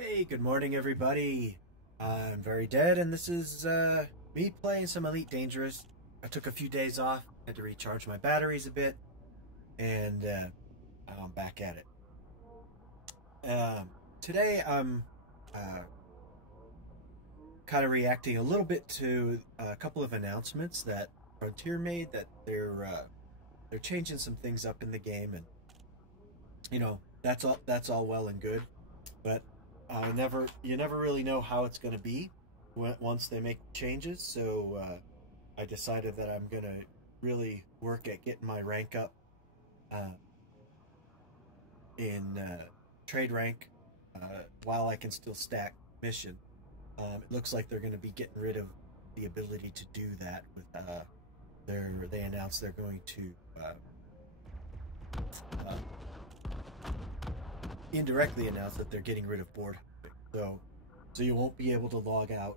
Hey, good morning, everybody. I'm very dead, and this is me playing some Elite Dangerous. I took a few days off, had to recharge my batteries a bit, and I'm back at it. Today, I'm kind of reacting a little bit to a couple of announcements that Frontier made that they're changing some things up in the game, and that's all well and good, but you never really know how it's going to be once they make changes. So I decided that I'm going to really work at getting my rank up in trade rank while I can still stack mission. It looks like they're going to be getting rid of the ability to do that with they announced they're going to indirectly announce that they're getting rid of board hopping. So you won't be able to log out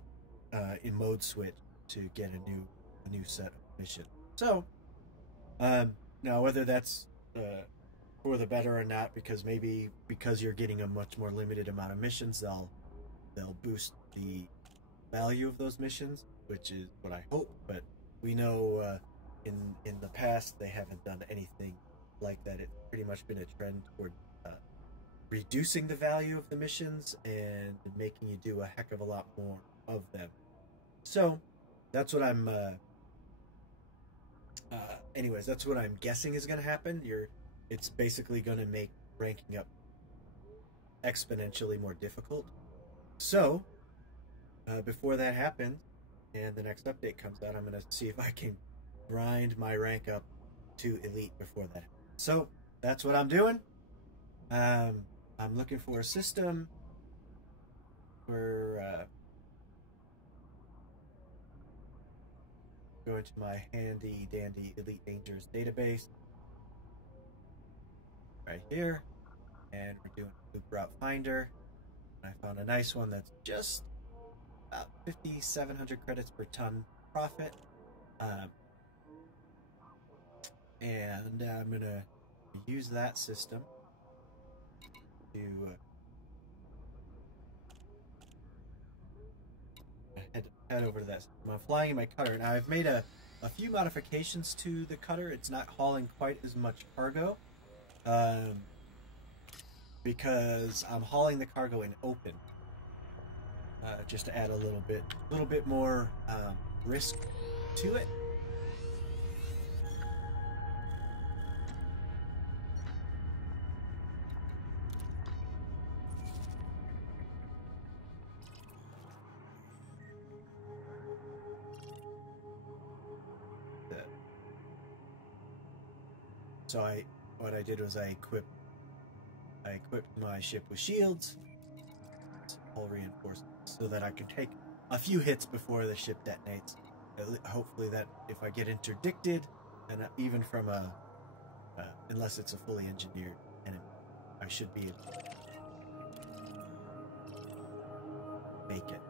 in mode switch to get a new set of missions. So now whether that's for the better or not, because you're getting a much more limited amount of missions, they'll boost the value of those missions, which is what I hope. But we know in the past they haven't done anything like that. It's pretty much been a trend toward reducing the value of the missions and making you do a heck of a lot more of them. So that's what I'm anyways, that's what I'm guessing is going to happen. It's basically going to make ranking up exponentially more difficult. So before that happens and the next update comes out, I'm going to see if I can grind my rank up to elite before that happens. So that's what I'm doing. I'm looking for a system for going to my handy dandy Elite Dangerous database right here, and we're doing a loop route finder. I found a nice one that's just about 5,700 credits per ton profit, and I'm gonna use that system to head over to that. I'm flying in my cutter. Now I've made a few modifications to the cutter. It's not hauling quite as much cargo because I'm hauling the cargo in open, just to add a little bit more risk to it. So what I did was I equipped my ship with shields, hull reinforcements, so that I can take a few hits before the ship detonates. Hopefully that if I get interdicted, and even from unless it's a fully engineered enemy, I should be able to make it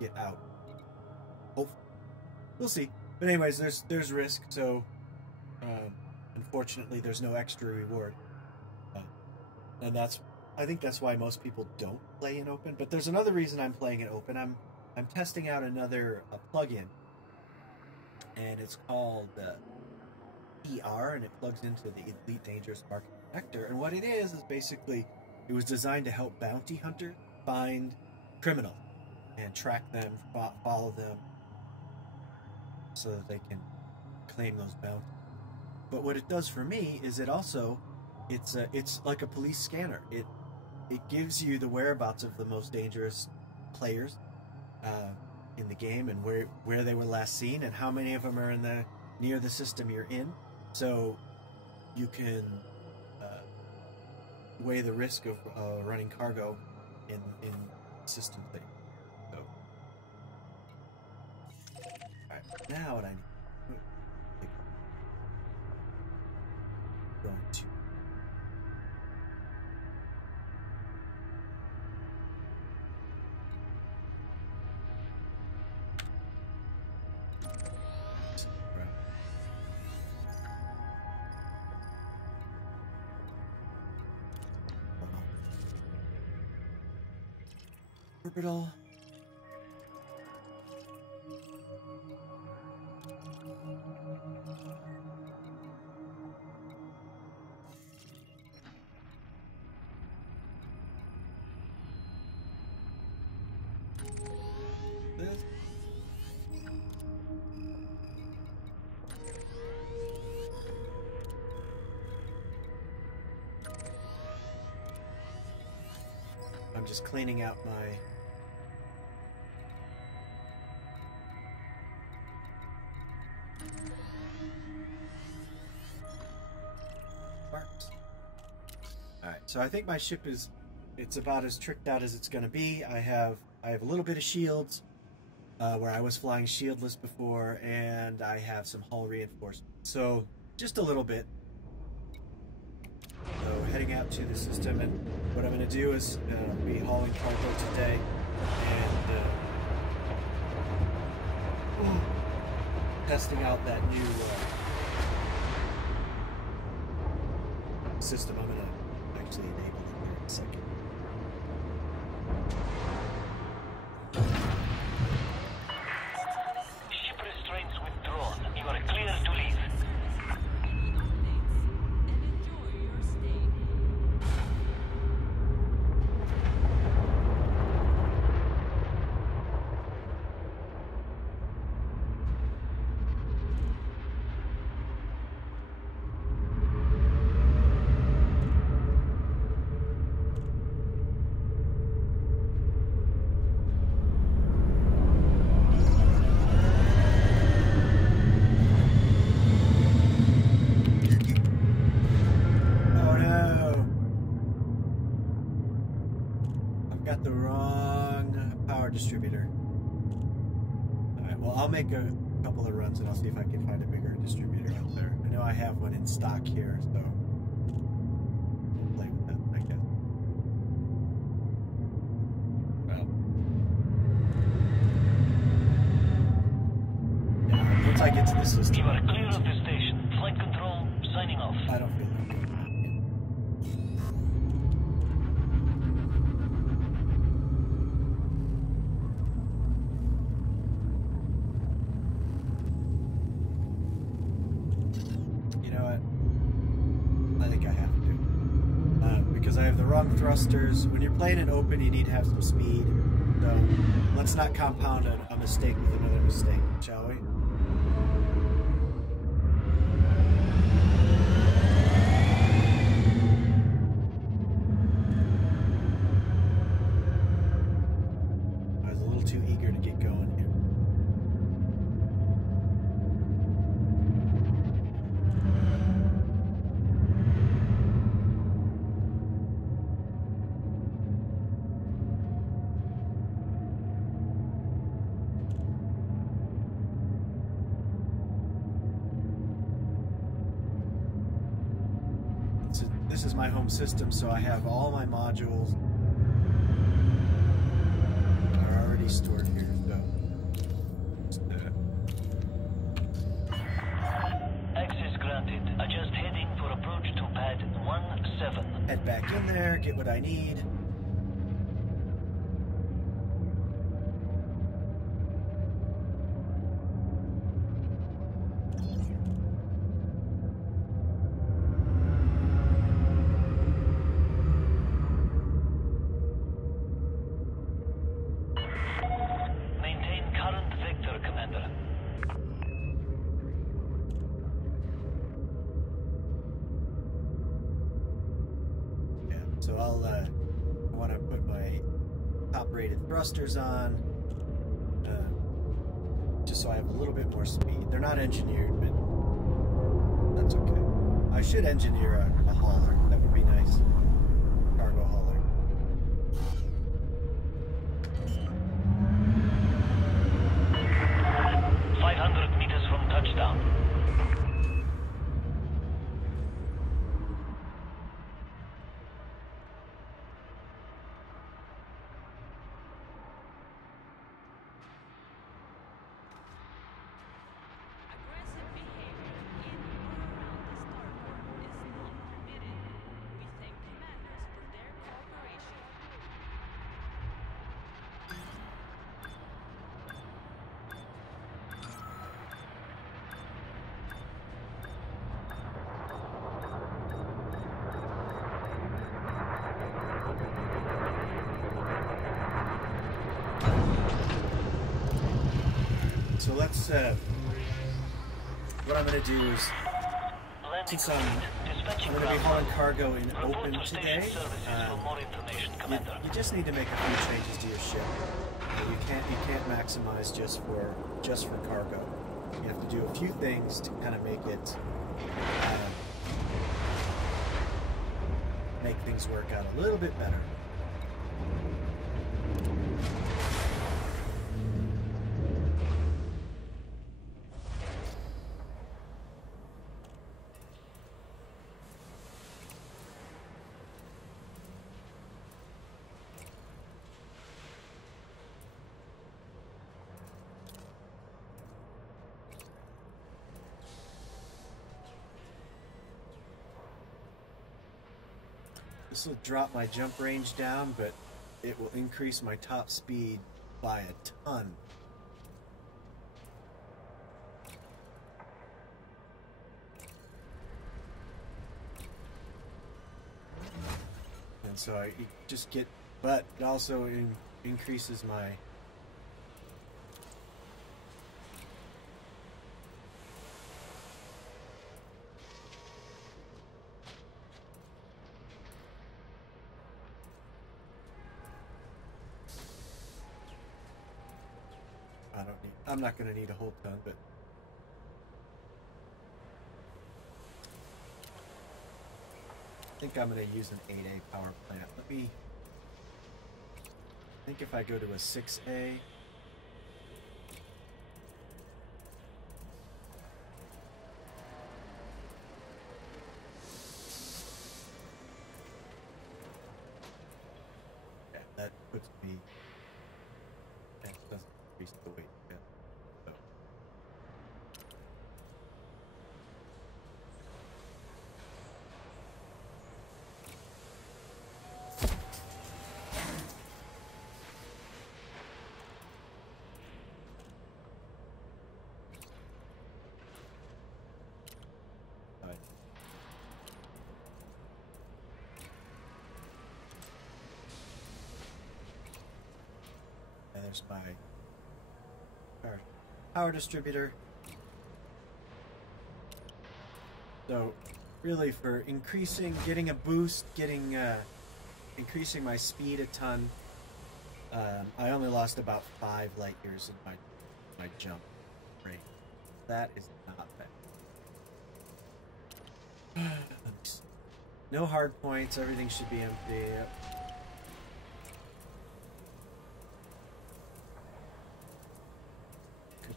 get out. Hopefully, we'll see. But anyways, there's risk, so unfortunately there's no extra reward, and I think that's why most people don't play in open. But there's another reason I'm playing in open. I'm testing out another plugin, and it's called ER, and it plugs into the Elite Dangerous Market Connector. And what it is basically, it was designed to help bounty hunters find criminals and track them, follow them, so that they can claim those bounties. But what it does for me is it's like a police scanner. It gives you the whereabouts of the most dangerous players in the game, and where they were last seen, and how many of them are near the system you're in, so you can weigh the risk of running cargo in system thing. So, all right, now what I need going to Orbital. This. I'm just cleaning out my parts. Alright, so I think my ship is, it's about as tricked out as it's going to be. I have a little bit of shields where I was flying shieldless before, and I have some hull reinforcement. So just a little bit. So heading out to the system, and what I'm going to do is be hauling cargo today, and testing out that new system. I'm going to actually enable it here in a second. Ship restraints withdrawn. You are clear to leave. Got the wrong power distributor. Alright, well, I'll make a couple of runs and I'll see if I can find a bigger distributor out there. I know I have one in stock here, so we'll play with that, I guess. Well, yeah, once I get to the system, You are clear of the station. Flight control signing off. I don't feel like doing that. Because I have the wrong thrusters. When you're playing it open, you need to have some speed. So let's not compound a mistake with another mistake, shall we? I was a little too eager to get going here. This is my home system, so I have all my modules are already stored here. So Access granted. Adjust heading for approach to pad 17. head back in there, get what I need. So I want to put my top-rated thrusters on, just so I have a little bit more speed. They're not engineered, but that's okay. I should engineer a hauler. That would be nice. Cargo hauler. meters from touchdown. so let's. What I'm going to do is, since I'm going to be hauling cargo in open today, you just need to make a few changes to your ship. You can't maximize just for cargo. You have to do a few things to kind of make it make things work out a little bit better. This will drop my jump range down, but it will increase my top speed by a ton. And so you just get, but it also increases my I'm not going to need a whole ton, but I think I'm going to use an 8A power plant. Let me think if I go to a 6A. Yeah, that puts me, that doesn't increase the weight. There's my power distributor. So really for getting a boost, increasing my speed a ton, I only lost about 5 light years in my jump range. That is not bad. No hard points, everything should be empty. Yep.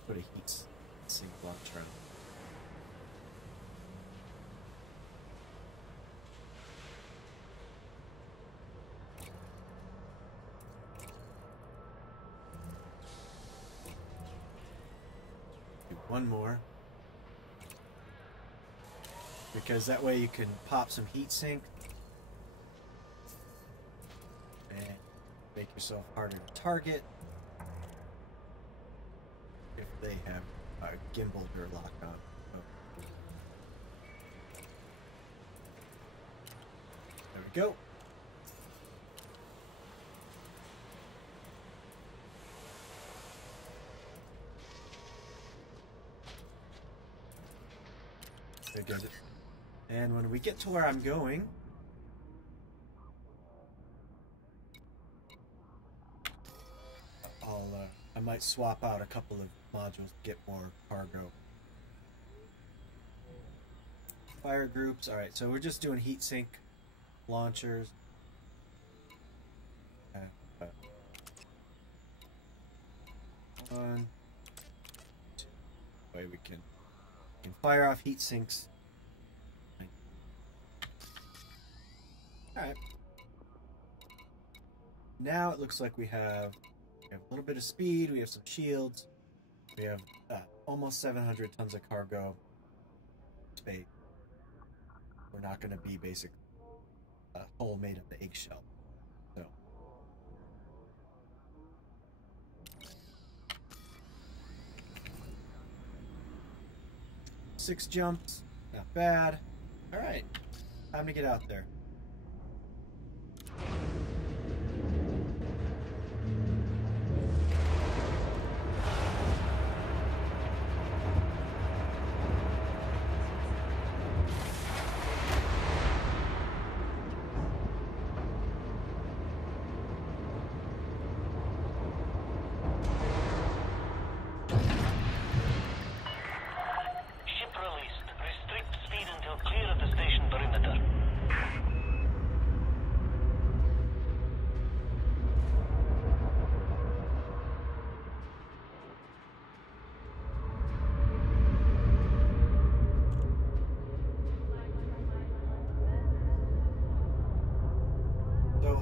Put a heat sink launcher on. Do one more. Because that way you can pop some heat sink and make yourself harder to target. If they have a gimbal or lock on. Oh. There we go. Very good. And when we get to where I'm going, I might swap out a couple of modules to get more cargo. Fire groups. Alright, so we're just doing heatsink launchers. One, two. Way we can fire off heat sinks. Alright. Now it looks like we have a little bit of speed, we have some shields, we have almost 700 tons of cargo space. We're not going to be basically a hull made of the eggshell. So. Six jumps, not bad. Alright, time to get out there.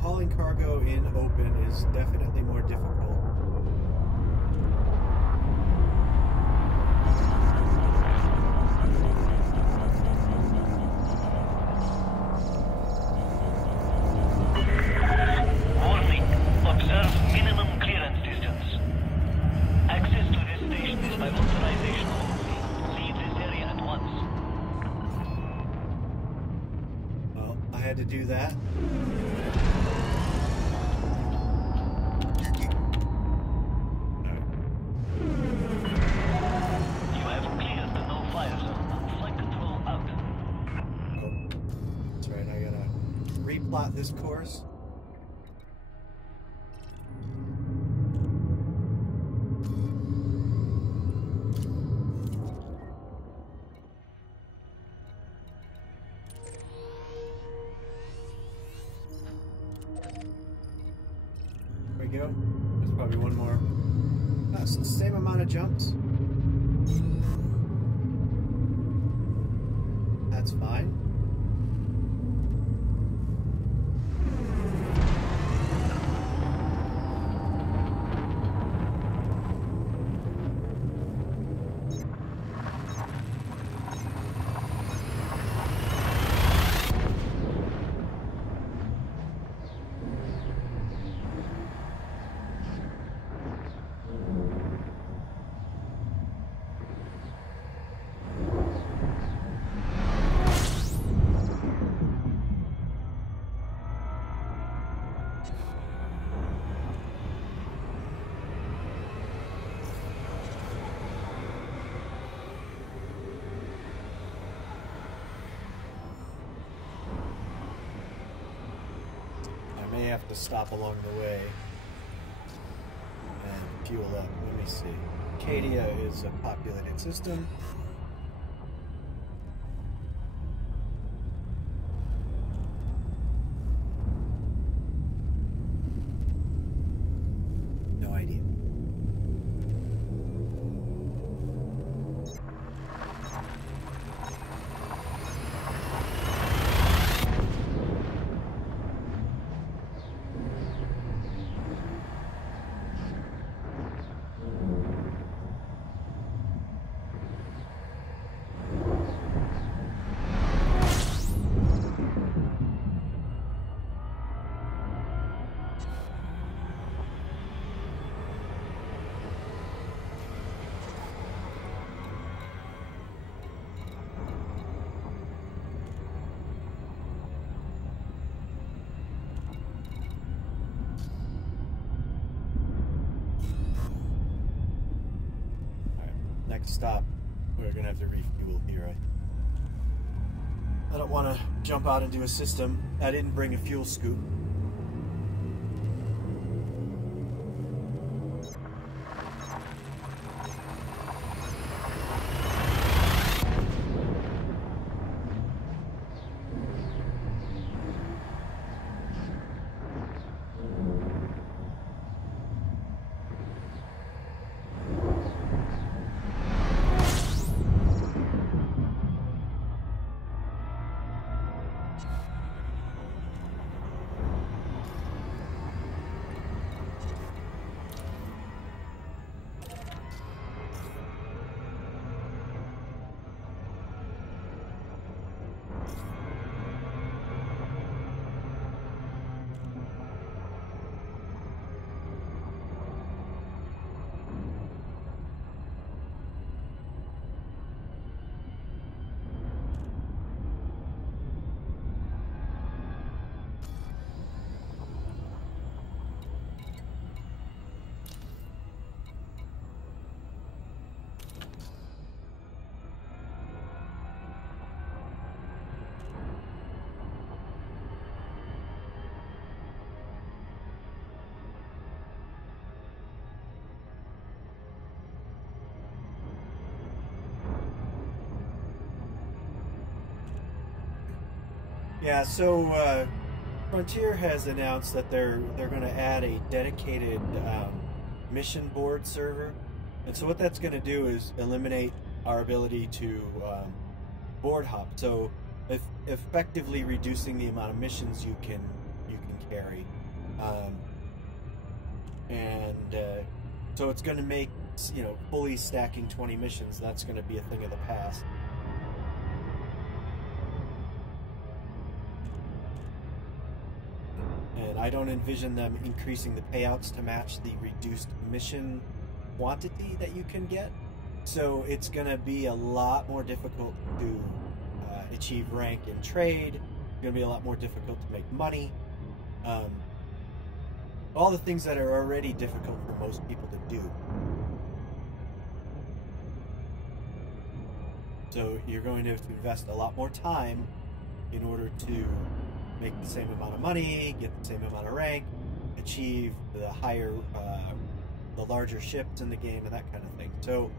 hauling cargo in open is definitely more difficult. Warning. Observe minimum clearance distance. Access to this station is by authorization only. Leave this area at once. Well, I had to do that. You have cleared the no-fire zone. Flight control out. Oh, that's right, I gotta replot this course. There we go. There's probably one more. That's the same amount of jumps. That's fine. I may have to stop along the way and fuel up. Let me see. Acadia is a populated system. No idea. Next stop, we're gonna have to refuel here. I don't want to jump out into a system. I didn't bring a fuel scoop. Yeah, so Frontier has announced that they're going to add a dedicated mission board server, and so what that's going to do is eliminate our ability to board hop. So, effectively reducing the amount of missions you can carry. So it's going to make, you know, fully stacking 20 missions, that's going to be a thing of the past. And I don't envision them increasing the payouts to match the reduced mission quantity that you can get. So it's going to be a lot more difficult to achieve rank in trade. It's going to be a lot more difficult to make money. All the things that are already difficult for most people to do. So you're going to have to invest a lot more time in order to make the same amount of money, get the same amount of rank, achieve the higher, the larger ships in the game, and that kind of thing. So,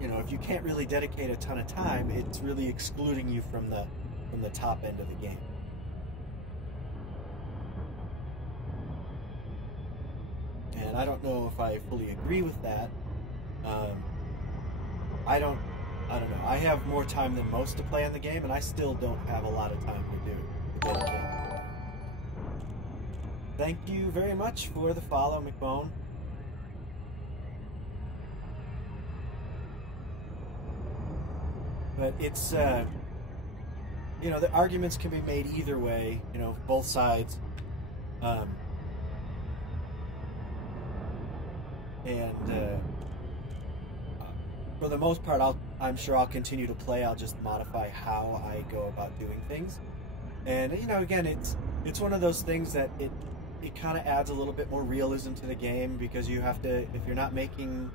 you know, if you can't really dedicate a ton of time, it's really excluding you from the top end of the game. And I don't know if I fully agree with that. I don't know. I have more time than most to play on the game, and I still don't have a lot of time to dedicate. Thank you very much for the follow, McBone. But it's, you know, the arguments can be made either way, you know, both sides. For the most part, I'm sure I'll continue to play. I'll just modify how I go about doing things. And, you know, again, it's one of those things that it kind of adds a little bit more realism to the game, because you have to, if you're not making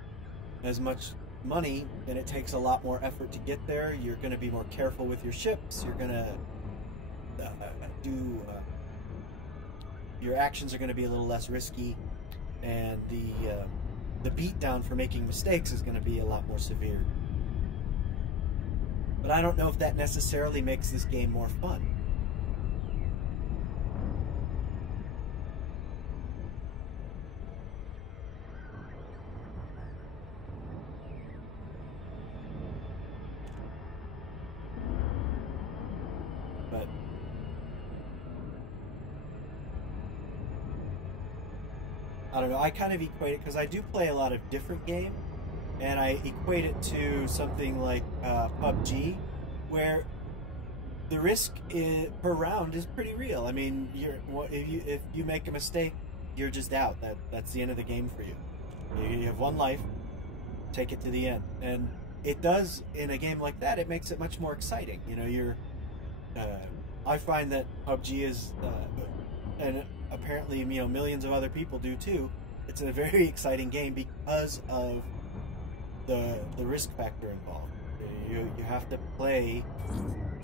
as much money, then it takes a lot more effort to get there. You're going to be more careful with your ships. You're going to your actions are going to be a little less risky, and the beatdown for making mistakes is going to be a lot more severe. But I don't know if that necessarily makes this game more fun. But I don't know, I kind of equate it, because I do play a lot of different games, and I equate it to something like PUBG, where the risk per round is pretty real. I mean, if you make a mistake, you're just out. That's the end of the game for you. You have one life, take it to the end. And it does, in a game like that, it makes it much more exciting. You know, I find that PUBG is, and apparently, you know, millions of other people do too, it's a very exciting game because of the risk factor involved. You have to play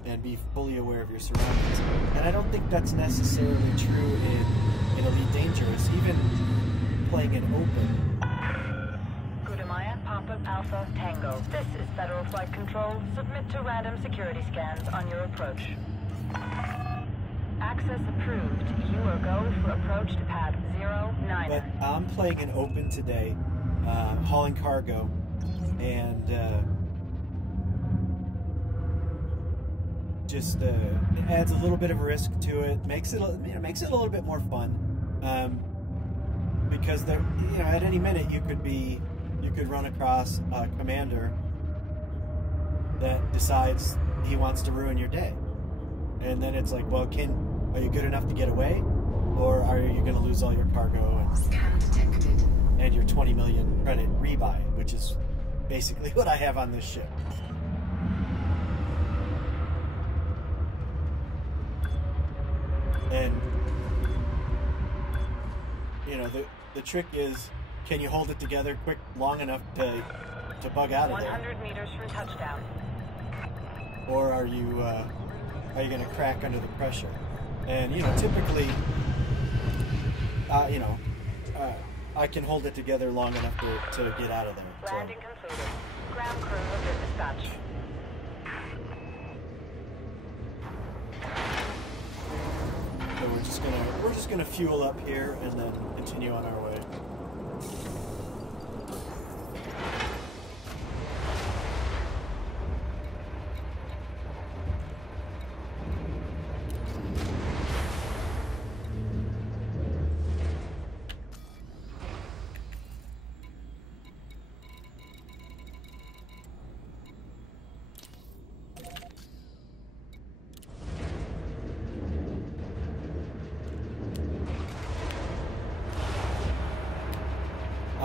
and be fully aware of your surroundings. And I don't think that's necessarily true in Elite Dangerous, even playing in open. Gudamaya, Papa, Alpha, Tango. This is Federal Flight Control. Submit to random security scans on your approach. Access approved. You are go for approach to pad 09. But I'm playing in open today, hauling cargo, and just it adds a little bit of risk to it. Makes it a little bit more fun, because there, you know, at any minute you could run across a commander that decides he wants to ruin your day. And then it's like, well, are you good enough to get away? Or are you going to lose all your cargo and your 20 million credit rebuy, which is basically what I have on this ship. And, you know, the trick is, can you hold it together quick, long enough to bug out of there? 100 meters from touchdown. Or are you going to crack under the pressure? And, you know, typically, I can hold it together long enough to get out of there. Landing completed. Ground crew have been dispatched. So we're just gonna fuel up here and then continue on our way.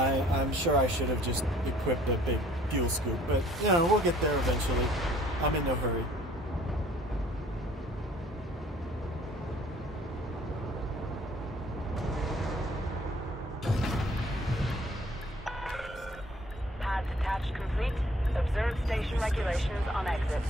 I'm sure I should have just equipped a big fuel scoop, but you know, we'll get there eventually. I'm in no hurry. Pad detached complete. Observe station regulations on exit.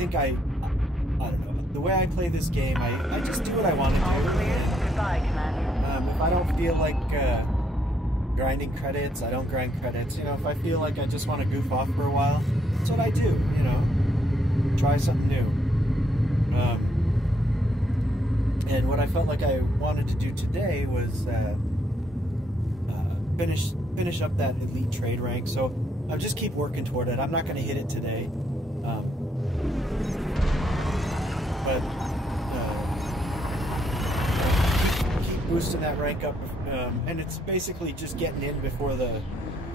I don't know. The way I play this game, I just do what I want to do. Goodbye, Commander. If I don't feel like grinding credits, I don't grind credits. You know, if I feel like I just want to goof off for a while, that's what I do. You know, try something new. And what I felt like I wanted to do today was finish up that elite trade rank. So I'll just keep working toward it. I'm not going to hit it today. But keep boosting that rank up, and it's basically just getting in before the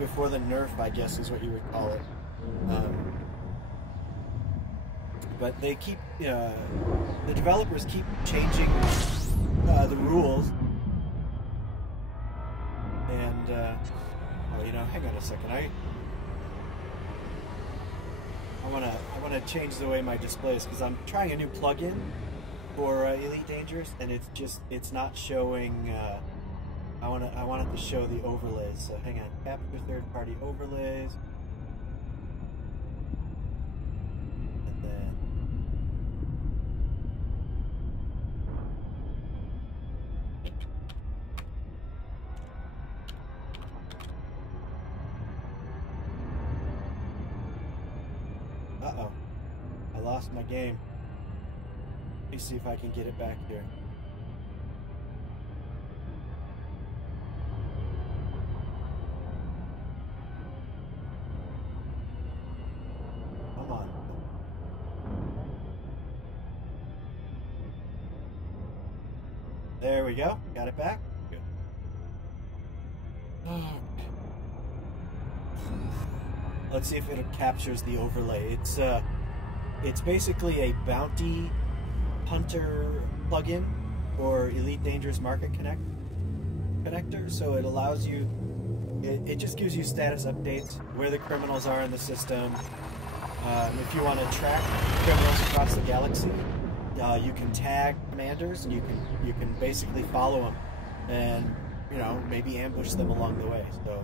nerf, I guess is what you would call it. But they keep the developers keep changing the rules, and oh, you know, hang on a second, I want to change the way my display is because I'm trying a new plugin for Elite Dangerous, and it's not showing. I want it to show the overlays. So hang on, capture third-party overlays, and then uh-oh. I lost my game. Let me see if I can get it back here. Come on. There we go. Got it back. Good. Let's see if it captures the overlay. It's basically a bounty hunter plugin for Elite Dangerous Market connector. So it allows you, it just gives you status updates, where the criminals are in the system. If you want to track criminals across the galaxy, you can tag commanders, and you can basically follow them, and you know, maybe ambush them along the way. So.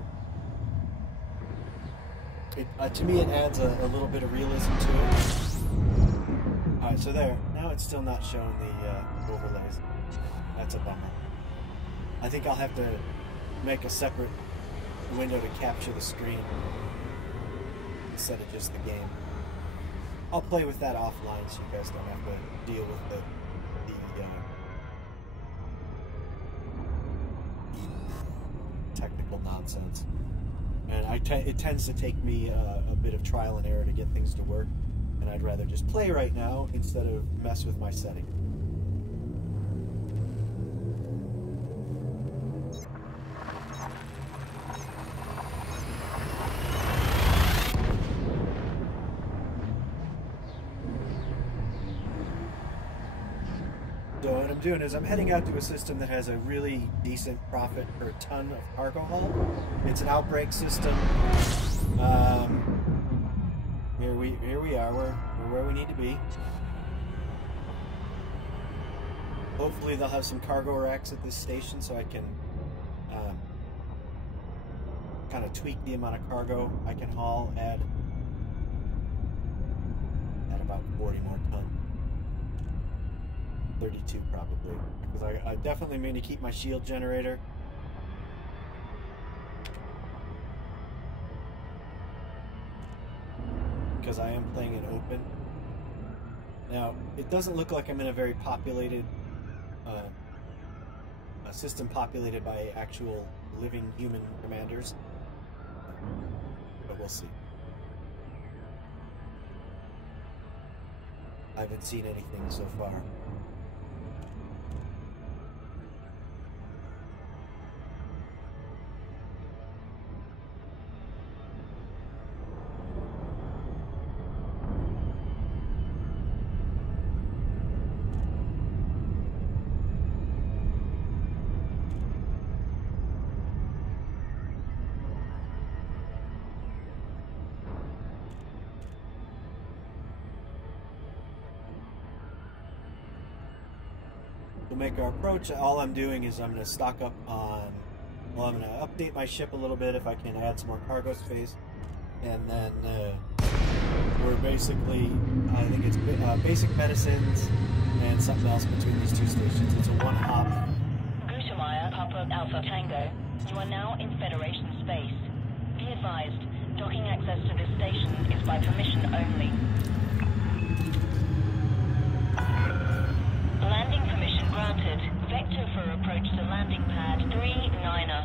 To me, it adds a little bit of realism to it. Alright, so there. Now it's still not showing the overlays. That's a bummer. I think I'll have to make a separate window to capture the screen instead of just the game. I'll play with that offline so you guys don't have to deal with the technical nonsense. And it tends to take me a bit of trial and error to get things to work, and I'd rather just play right now instead of mess with my setting. So what I'm doing is I'm heading out to a system that has a really decent profit per ton of cargo haul. It's an outbreak system. Here we are. We're where we need to be. Hopefully they'll have some cargo racks at this station so I can kind of tweak the amount of cargo I can haul. Add about 40 more tons. 32 probably, because I definitely mean to keep my shield generator. because I am playing it open. Now, it doesn't look like I'm in a very populated a system populated by actual living human commanders, but we'll see. I haven't seen anything so far. To make our approach, all I'm doing is I'm going to stock up on, well, I'm going to update my ship a little bit if I can add some more cargo space, and then we're basically, I think it's basic medicines and something else between these two stations. It's a one-hop. Gutemeier, Papa Alpha Tango, you are now in Federation space. Be advised, docking access to this station is by permission only. Landing permission granted. Vector for approach to landing pad 39er.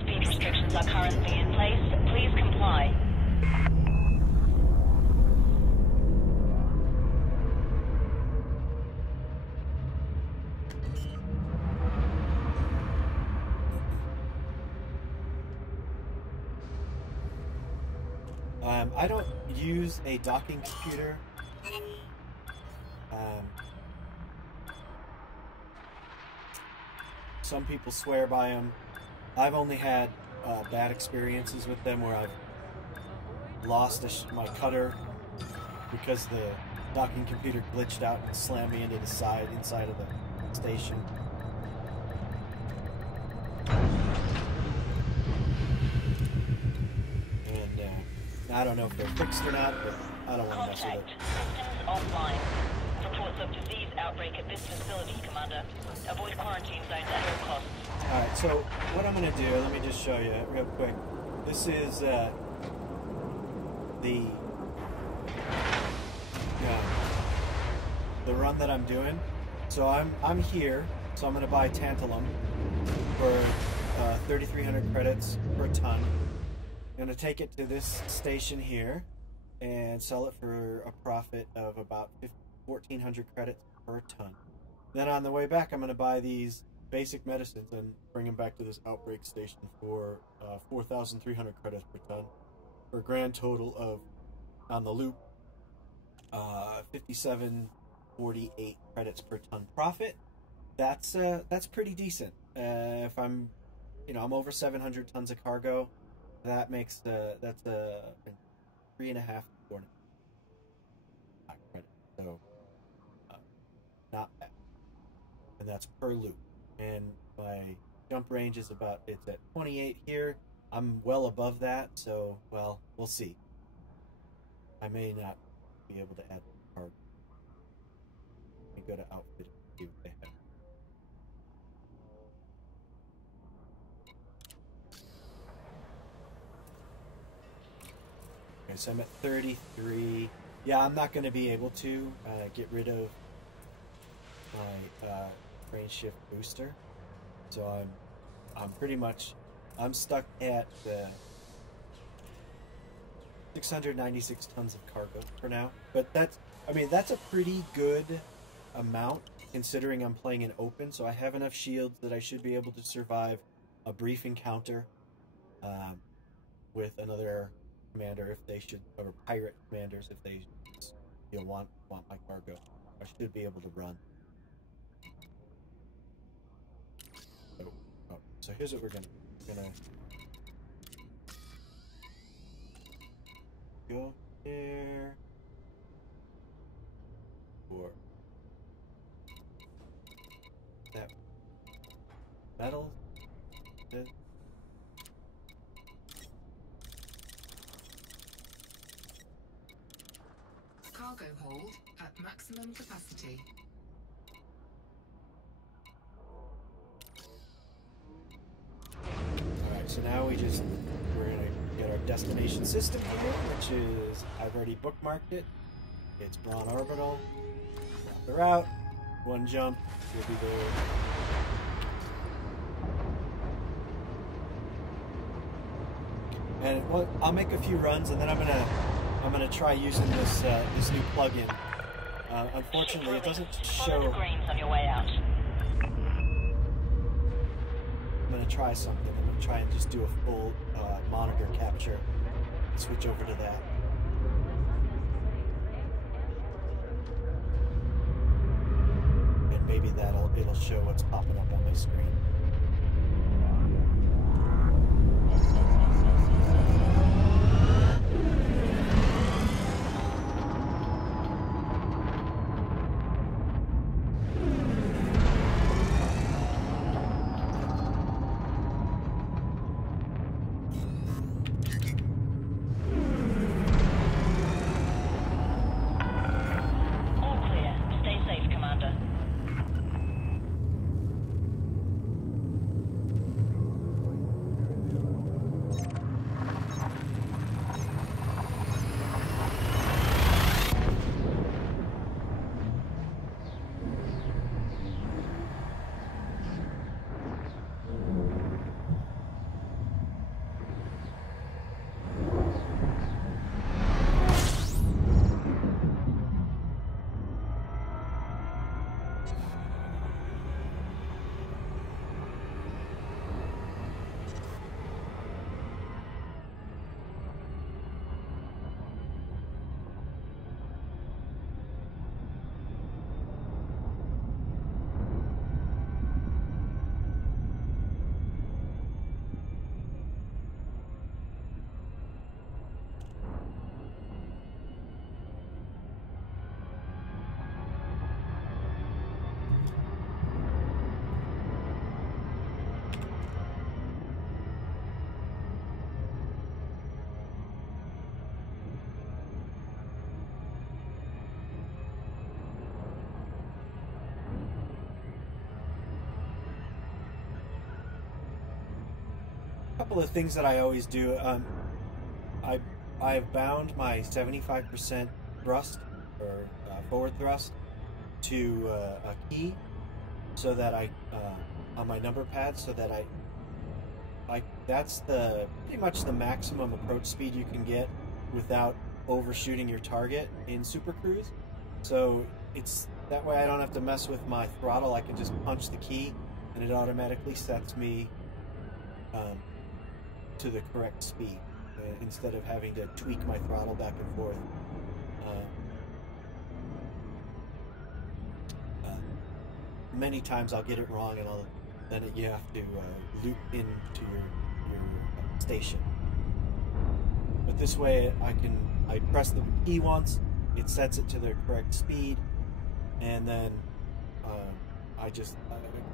Speed restrictions are currently in place. Please comply. I don't use a docking computer. Some people swear by them. I've only had bad experiences with them where I've lost my cutter because the docking computer glitched out and slammed me into the inside of the station. I don't know if they're fixed or not, but I don't want to mess with it. Systems offline. Reports of disease outbreak at this facility, Commander. Avoid quarantine zones at all costs. Alright, so what I'm going to do, let me just show you real quick. This is the run that I'm doing. So I'm here, so I'm going to buy tantalum for 3,300 credits per ton. I'm going to take it to this station here and sell it for a profit of about 1,400 credits per ton. Then on the way back, I'm going to buy these basic medicines and bring them back to this outbreak station for 4,300 credits per ton, for a grand total of, on the loop, 5,748 credits per ton profit. That's pretty decent. If I'm over 700 tons of cargo. That makes that's 3.5 4 credit, so not bad, and that's per loop. And my jump range is it's at 28 here. I'm well above that, so well, we'll see. I may not be able to add cargo. Let me go to outfit and see what they have. Okay, so I'm at 33. Yeah, I'm not going to be able to get rid of my range shift booster. So I'm pretty much, I'm stuck at 696 tons of cargo for now. But that's a pretty good amount considering I'm playing in open. So I have enough shields that I should be able to survive a brief encounter with another commander if they should, or pirate commanders if they want my cargo. I should be able to run. So here's what we're gonna go there for that metal. cargo hold at maximum capacity. Alright, so now we're gonna get our destination system here, which is, I've already bookmarked it. It's Braun Orbital. Map the route. One jump, we'll be there. And I'll make a few runs, and then I'm gonna try using this this new plugin. Unfortunately, it doesn't show. Follow the greens on your way out. I'm gonna try something. I'm gonna try and just do a full monitor capture. Switch over to that. And maybe it'll show what's popping up on my screen. Couple of things that I always do. I've bound my 75% thrust or forward thrust to a key, so that I on my number pad, so that that's pretty much the maximum approach speed you can get without overshooting your target in Super Cruise. So it's that way I don't have to mess with my throttle. I can just punch the key, and it automatically sets me to the correct speed, instead of having to tweak my throttle back and forth. Many times I'll get it wrong, and then you have to loop into your station. But this way I press the key once, it sets it to the correct speed, and then I just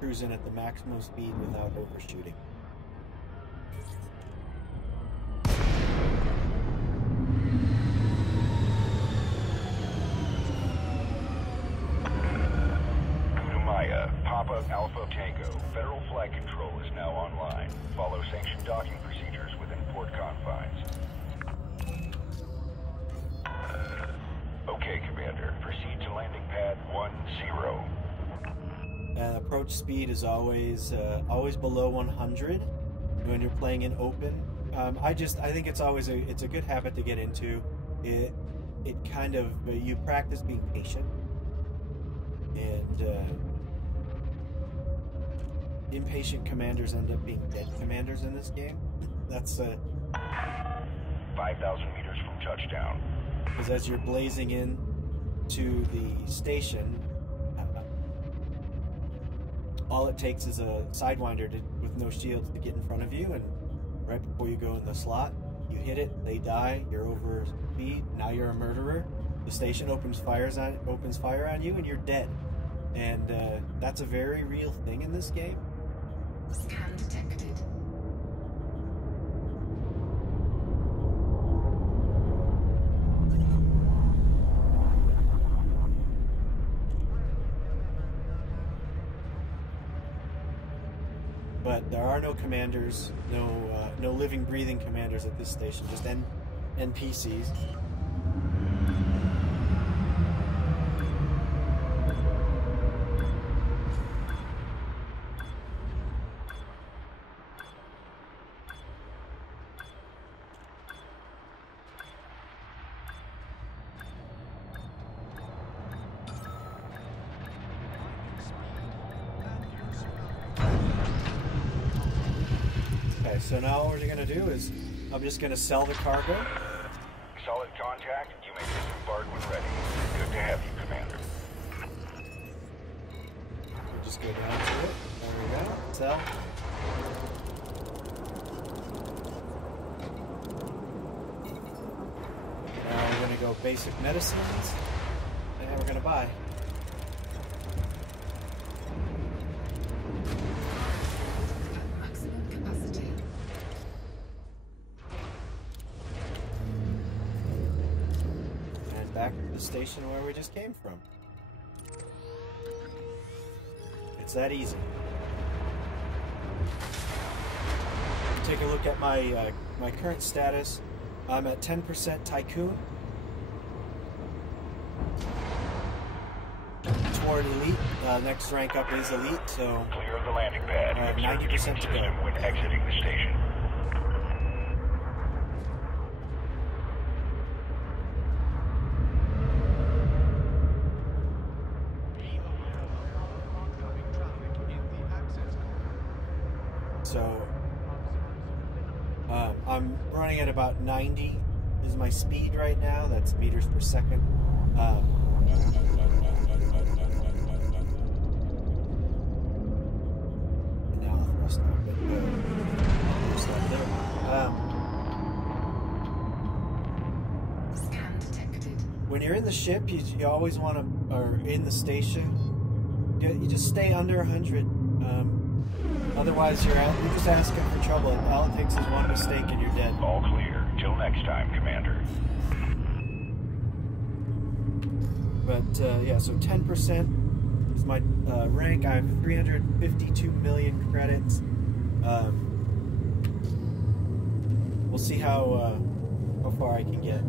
cruise in at the maximum speed without overshooting. Papa Alpha Tango, Federal Flight Control is now online. Follow sanctioned docking procedures within port confines. Okay, Commander. Proceed to landing pad 10. And approach speed is always below 100 when you're playing in open. I think it's always it's a good habit to get into. It kind of you practice being patient, and impatient commanders end up being dead commanders in this game. That's 5,000 meters from touchdown. Because as you're blazing in to the station, all it takes is a sidewinder with no shields to get in front of you, and right before you go in the slot, you hit it, they die, you're over speed, now you're a murderer. The station opens fire on you, and you're dead. And that's a very real thing in this game. Scan detected. but there are no commanders, no living, breathing commanders at this station, just NPCs. So now what we're going to do is, I'm just going to sell the cargo. Solid contact. You may disembark when ready. Good to have you, Commander. We'll just go down to it. There we go. Sell. Now we're going to go basic medicines, and we're going to buy. Back to the station where we just came from. It's that easy. Take a look at my my current status. I'm at 10% Tycoon. Toward Elite. Next rank up is Elite, so Clear of the landing pad. 90% to go. When exiting the station. So I'm running at about 90 is my speed right now. That's meters per second. Now I'll thrust up it. Scan detected. When you're in the ship, you always want to, or in the station, you just stay under 100. Otherwise, you're just asking for trouble. All it takes is one mistake and you're dead. All clear. Till next time, Commander. But yeah, so 10% is my rank. I have 352 million credits. We'll see how far I can get.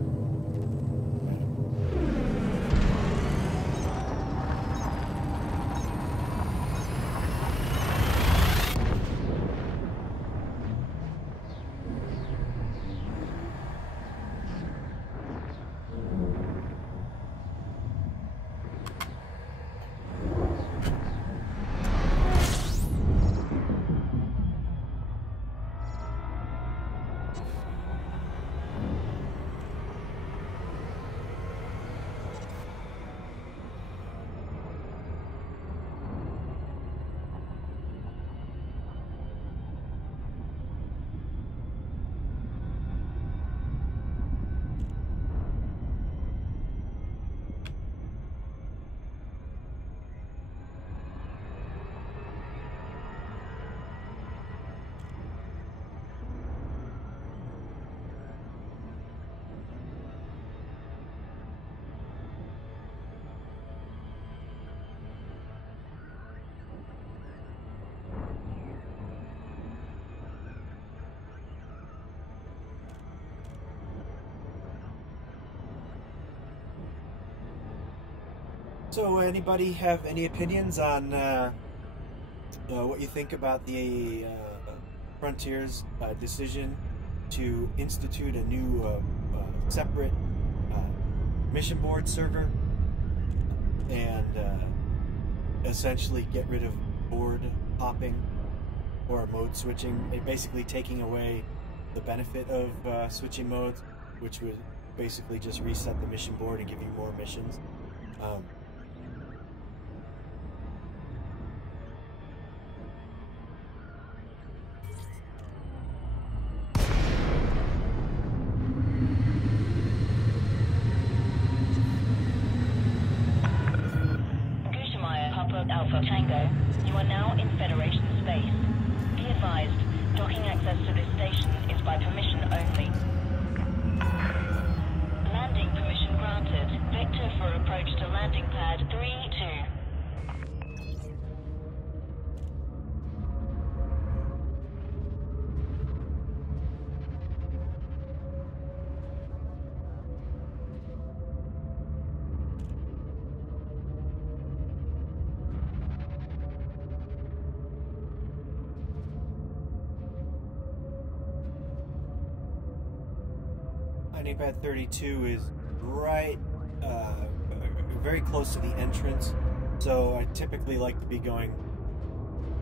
So, anybody have any opinions on what you think about the Frontier's decision to institute a new separate mission board server and essentially get rid of board hopping or mode switching, basically taking away the benefit of switching modes, which would basically just reset the mission board and give you more missions. Alpha Tango, you are now in Federation space. Be advised, docking access to this station is by permission only. Landing permission granted. Vector for approach to landing pad. landing pad 32 is right, very close to the entrance. So I typically like to be going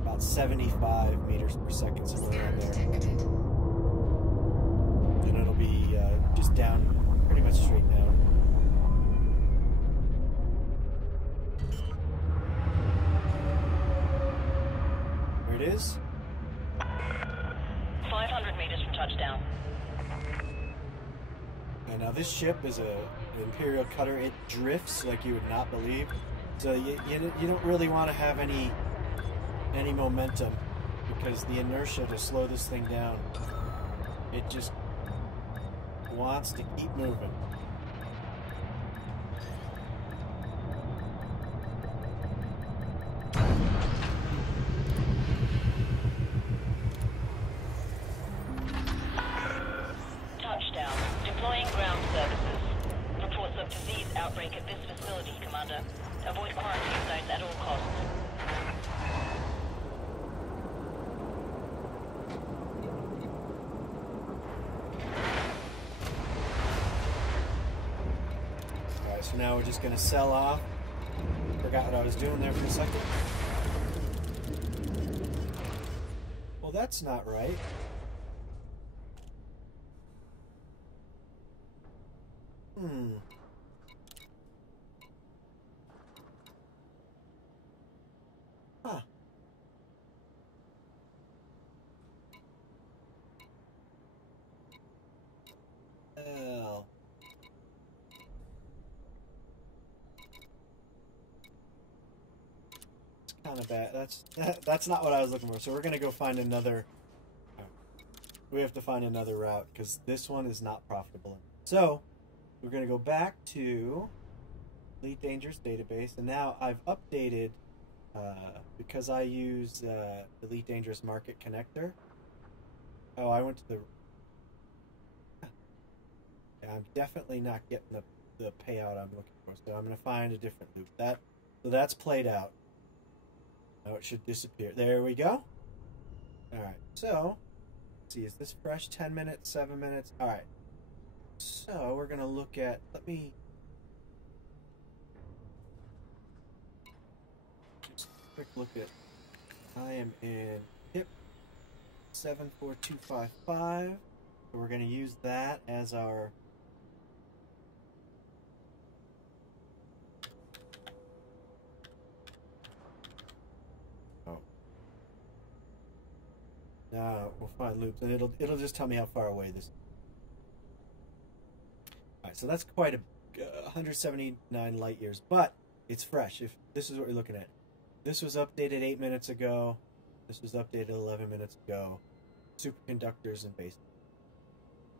about 75 meters per second, somewhere around there. And it'll be just down, pretty much straight down. There it is. 500 meters from touchdown. And now this ship is an Imperial cutter. It drifts like you would not believe. So you don't really want to have any momentum, because the inertia to slow this thing down, it just wants to keep moving. Touchdown. Deploying ground services. Reports of disease outbreak at this facility, Commander. Avoid quarantine zones at all costs. Alright, so now we're just going to sell off. Forgot what I was doing there for a second. Well, that's not right. Huh. Well. It's kind of bad. That's not what I was looking for. So we're gonna go find another. We have to find another route because this one is not profitable. So we're gonna go back to Elite Dangerous database, and now I've updated because I use Elite Dangerous Market Connector. Oh, I went to the. Yeah, I'm definitely not getting the payout I'm looking for, so I'm gonna find a different loop. So that's played out. Now it should disappear. There we go. All right. So, let's see, is this fresh? 10 minutes, 7 minutes. All right. So we're gonna look at. Let me. Quick look at. I am in HIP 74255. So we're going to use that as our. Oh. No, we'll find loops, and it'll just tell me how far away this. All right, so that's quite a 179 light years, but it's fresh. If this is what we're looking at. This was updated 8 minutes ago. This was updated 11 minutes ago. Superconductors and base.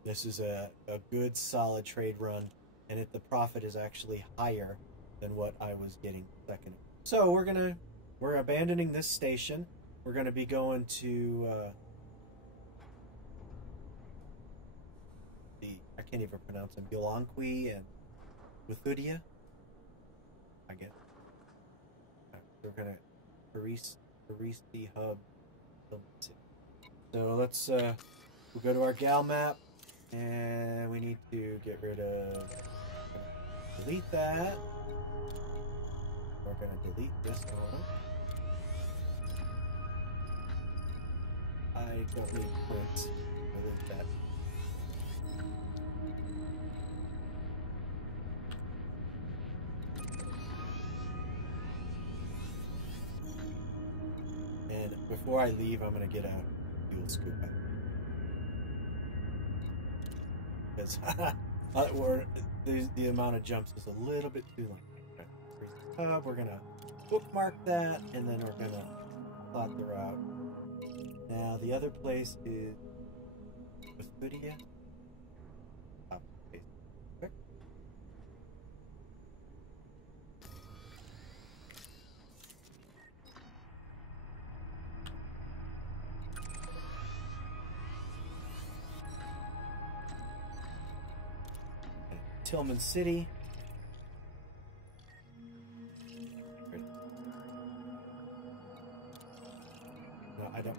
This is a good solid trade run, and the profit is actually higher than what I was getting second. So we're abandoning this station. We're gonna be going to I can't even pronounce them, Bilanqui and Withudia, I guess. We're gonna Paris the hub. So let's we'll go to our gal map, and we need to get rid of. Delete that. We're gonna delete this one. I don't need points. Delete that. And before I leave, I'm gonna get a fuel scuba. Because the amount of jumps is a little bit too long. We're gonna bookmark that, and then we're gonna plot the route. Now the other place is Westphalia. Tillman City. No, I don't.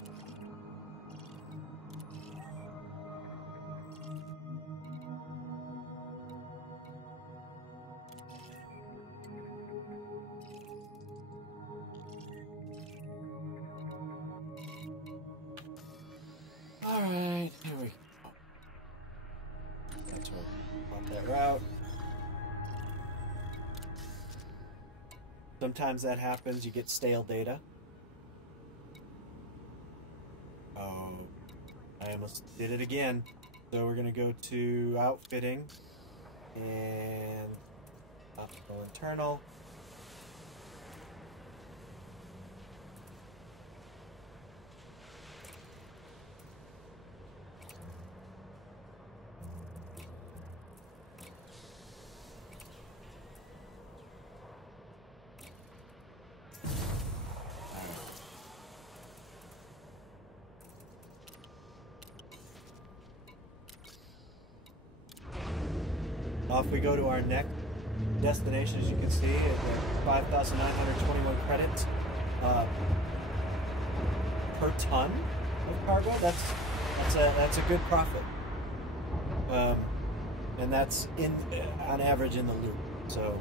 Alright, here we go. That's what on that route. Sometimes that happens, you get stale data. Oh, I almost did it again. So we're gonna go to outfitting and optical internal. Off we go to our next destination, as you can see, at 5,921 credits per ton of cargo. That's a good profit, and that's on average in the loop. So.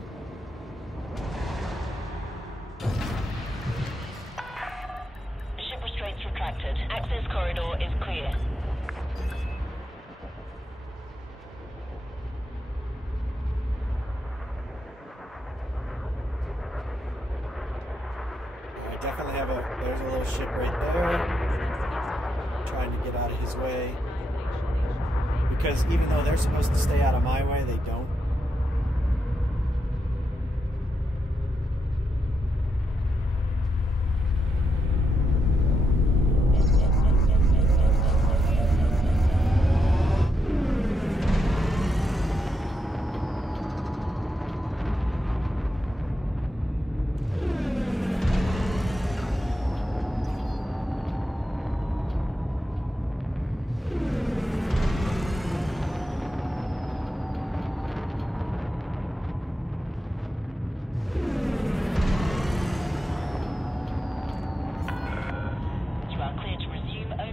Ship restraints retracted. Access corridor is clear. Definitely have there's a little ship right there, trying to get out of his way, because even though they're supposed to stay out of my way, they don't.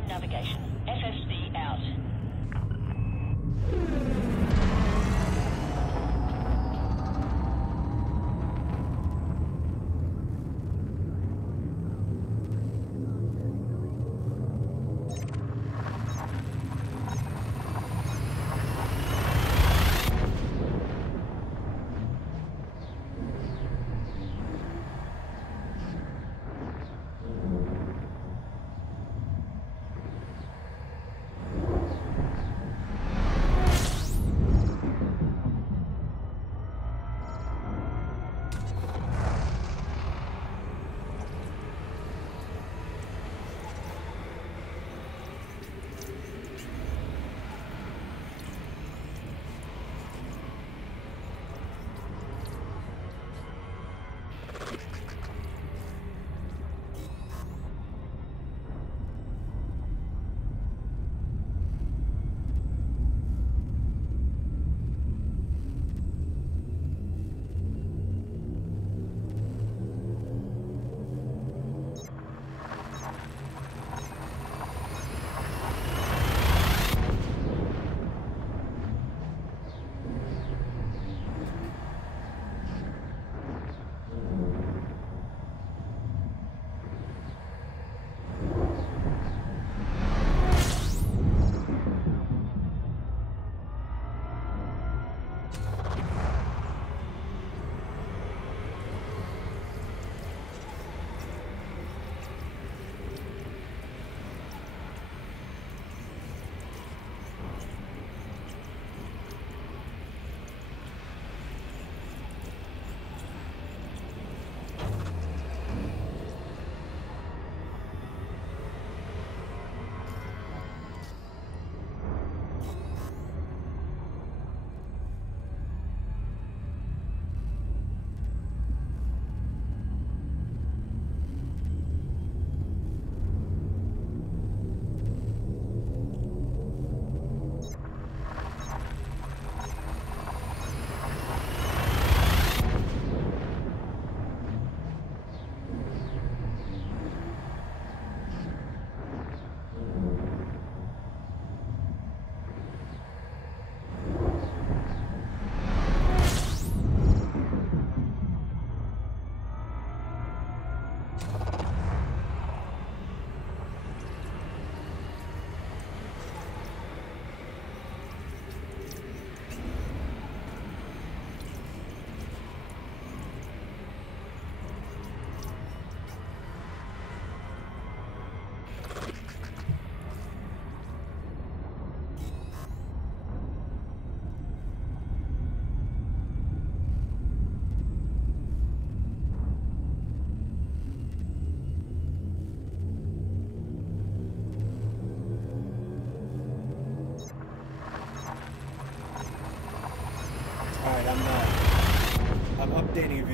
Navigation. FSB out.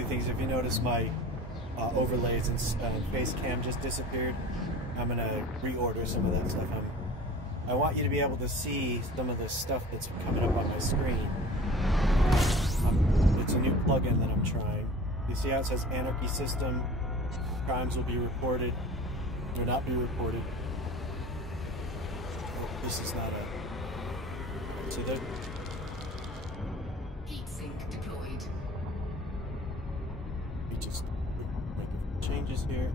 few things. If you notice, my overlays and face cam just disappeared. I'm gonna reorder some of that stuff. I want you to be able to see some of the stuff that's coming up on my screen. It's a new plugin that I'm trying. You see how it says Anarchy System? Crimes will be reported or not be reported. Oh, this is not a... So the... Heatsink deployed. We just make a few changes here.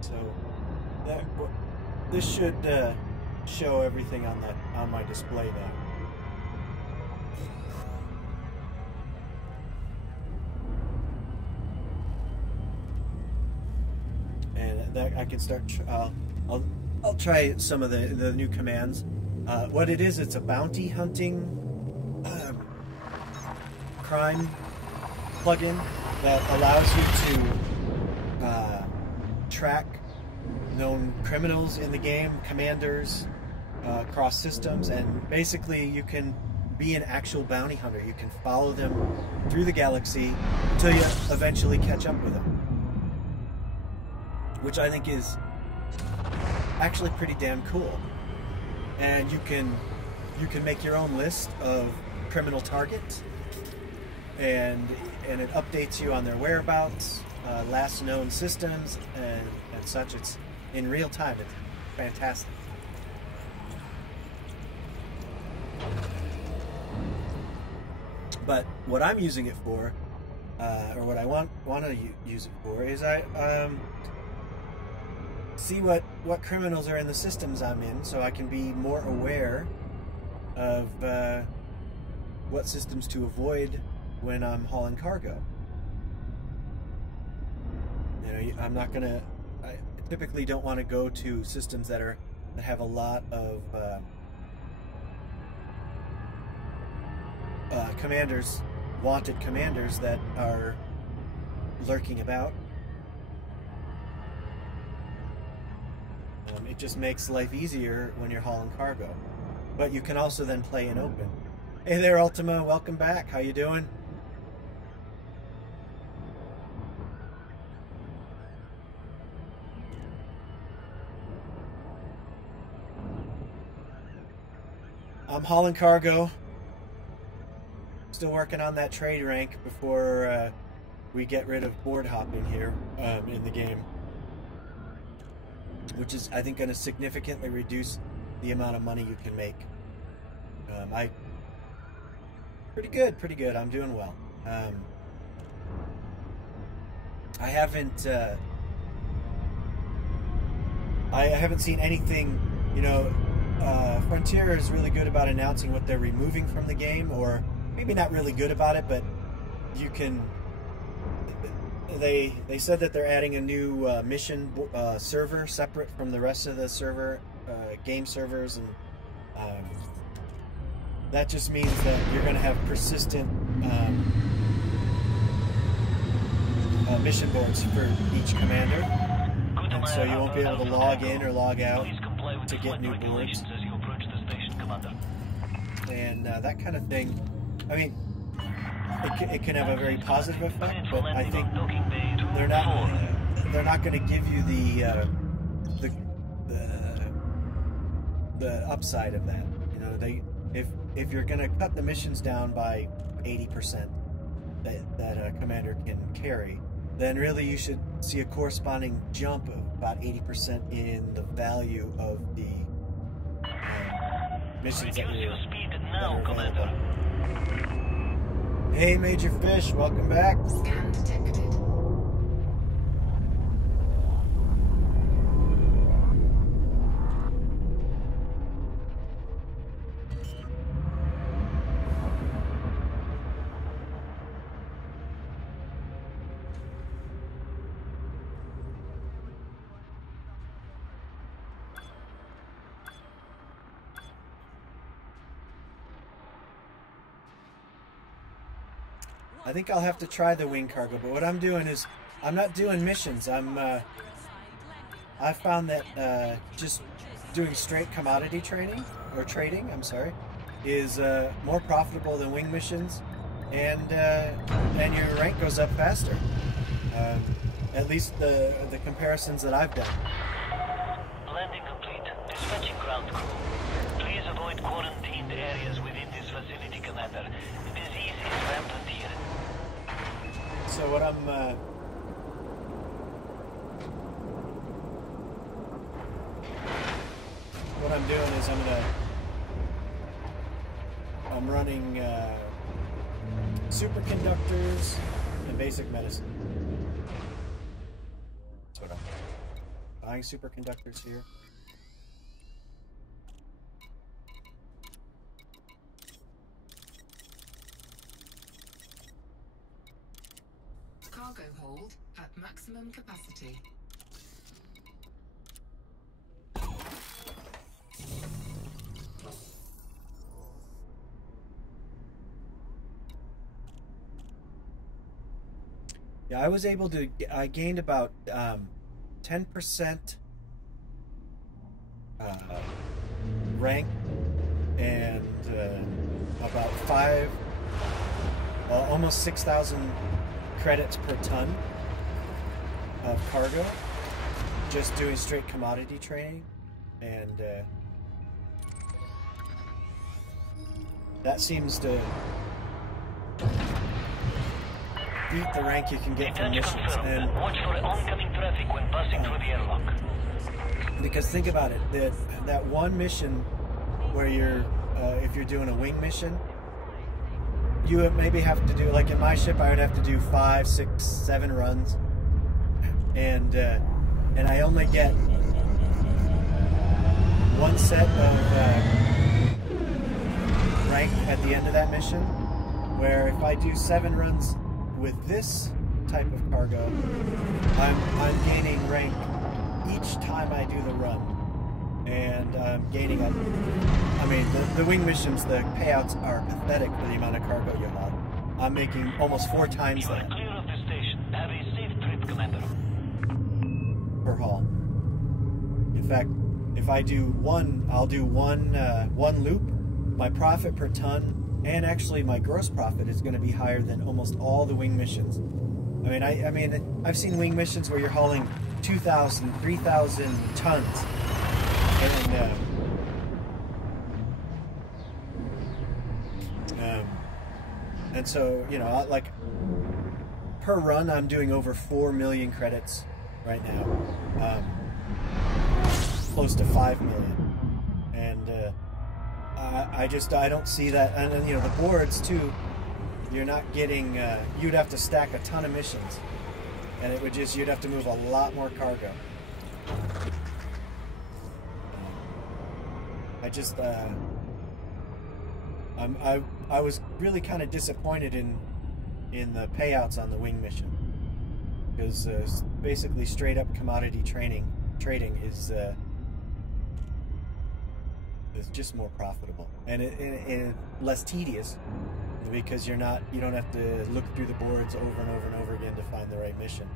So that this should show everything on my display now. And that I can start. I'll try some of the new commands. What it is, it's a bounty hunting crime plugin that allows you to track known criminals in the game, commanders, across systems, and basically you can be an actual bounty hunter. You can follow them through the galaxy until you eventually catch up with them, which I think is actually pretty damn cool. And you can make your own list of criminal targets, and it updates you on their whereabouts, last known systems, and such. It's in real time. It's fantastic. But what I'm using it for, or what I want to use it for, is I see what criminals are in the systems I'm in, so I can be more aware of what systems to avoid when I'm hauling cargo. You know, I'm not gonna. I typically don't want to go to systems that have a lot of wanted commanders that are lurking about. It just makes life easier when you're hauling cargo. But you can also then play in open. Hey there, Ultima. Welcome back. How you doing? I'm hauling cargo. Still working on that trade rank before we get rid of board hopping here in the game, which is, I think, going to significantly reduce the amount of money you can make. Pretty good. I'm doing well. I haven't seen anything, you know. Frontier is really good about announcing what they're removing from the game, or maybe not really good about it, but you can. They said that they're adding a new mission server separate from the rest of the server game servers, and that just means that you're going to have persistent mission boards for each commander, and so you won't be able to log in or log out to get new boards and that kind of thing. I mean, it can have a very positive effect, but I think they're not going to give you the upside of that. You know, if you're going to cut the missions down by 80% that a commander can carry, then really you should see a corresponding jump of about 80% in the value of the missions that are available. Hey, Major Fish, welcome back. Scan detected. I think I'll have to try the wing cargo, but what I'm doing is I'm not doing missions. I found that just doing straight commodity trading, I'm sorry, is more profitable than wing missions, and your rank goes up faster. At least the comparisons that I've done. Landing complete. Dispatching ground crew. Please avoid quarantined areas within this facility, Commander. Disease is rampant here. So what I'm doing is I'm running superconductors and basic medicine. That's what I'm buying superconductors here. Cargo hold at maximum capacity. Yeah, I was able to. I gained about 10% rank and about almost 6,000 credits per ton of cargo, just doing straight commodity trading, and that seems to beat the rank you can get from Detach missions. confirmed. And Watch for oncoming traffic when passing through the airlock. because think about it, that one mission where you're if you're doing a wing mission, you would maybe have to do, like in my ship, I would have to do 5, 6, 7 runs, and I only get one set of rank at the end of that mission. Where if I do 7 runs with this type of cargo, I'm gaining rank each time I do the run, and I'm gaining up. I mean, the wing missions, the payouts are pathetic for the amount of cargo you have. I'm making almost 4 times You are that clear of the station. Have a safe trip, Commander. per haul. In fact, if I do one, I'll do one loop. My profit per ton, and actually my gross profit, is going to be higher than almost all the wing missions. I mean, I've seen wing missions where you're hauling 2,000, 3,000 tons, and so, you know, like per run, I'm doing over 4 million credits right now, close to 5 million, and I don't see that. And then, you know, the boards too, you're not getting, you'd have to stack a ton of missions, and it would just, you'd have to move a lot more cargo. I was really kind of disappointed in the payouts on the wing mission, because basically straight up commodity trading is just more profitable, and it less tedious, because you don't have to look through the boards over and over and over again to find the right mission.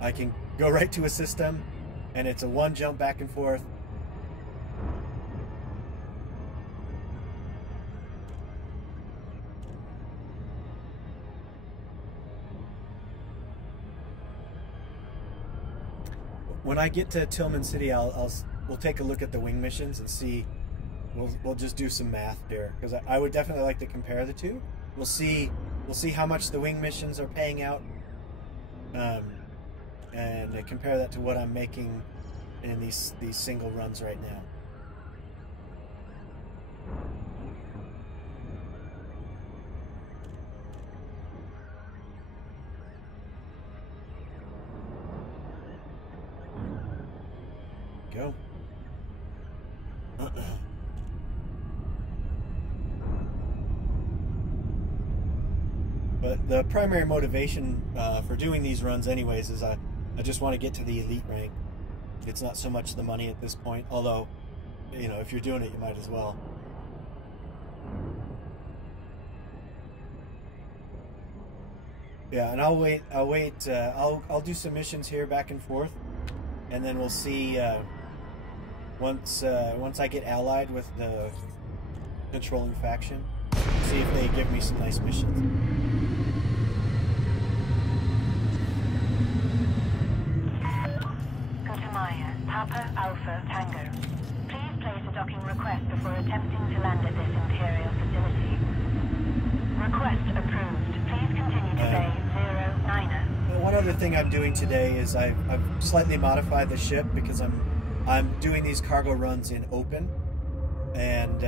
I can go right to a system, and it's a one jump back and forth. When I get to Tillman City, we'll take a look at the wing missions and see. We'll just do some math here, because I would definitely like to compare the two. We'll see how much the wing missions are paying out, and compare that to what I'm making in these single runs right now. Go. But the primary motivation for doing these runs anyways is I just want to get to the elite rank. It's not so much the money at this point, although, you know, if you're doing it, you might as well. Yeah, and I'll wait. I'll do some missions here back and forth, and then we'll see. Once I get allied with the controlling faction, see if they give me some nice missions. Guatemala, Papa Alpha Tango. Please place a docking request before attempting to land at this Imperial facility. Request approved. Please continue to Bay 09er. One other thing I'm doing today is I've slightly modified the ship because I'm doing these cargo runs in open, and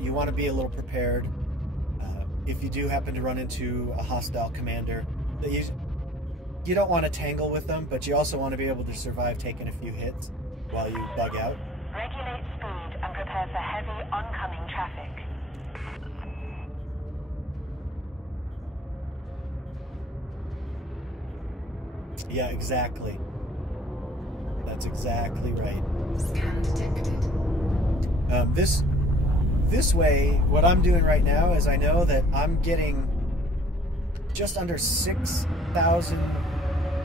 you want to be a little prepared if you do happen to run into a hostile commander. You don't want to tangle with them, but you also want to be able to survive taking a few hits while you bug out. Regulate speed and prepare for heavy oncoming traffic. Yeah, exactly. That's exactly right. Scan detected. This way, what I'm doing right now is I know that I'm getting just under 6,000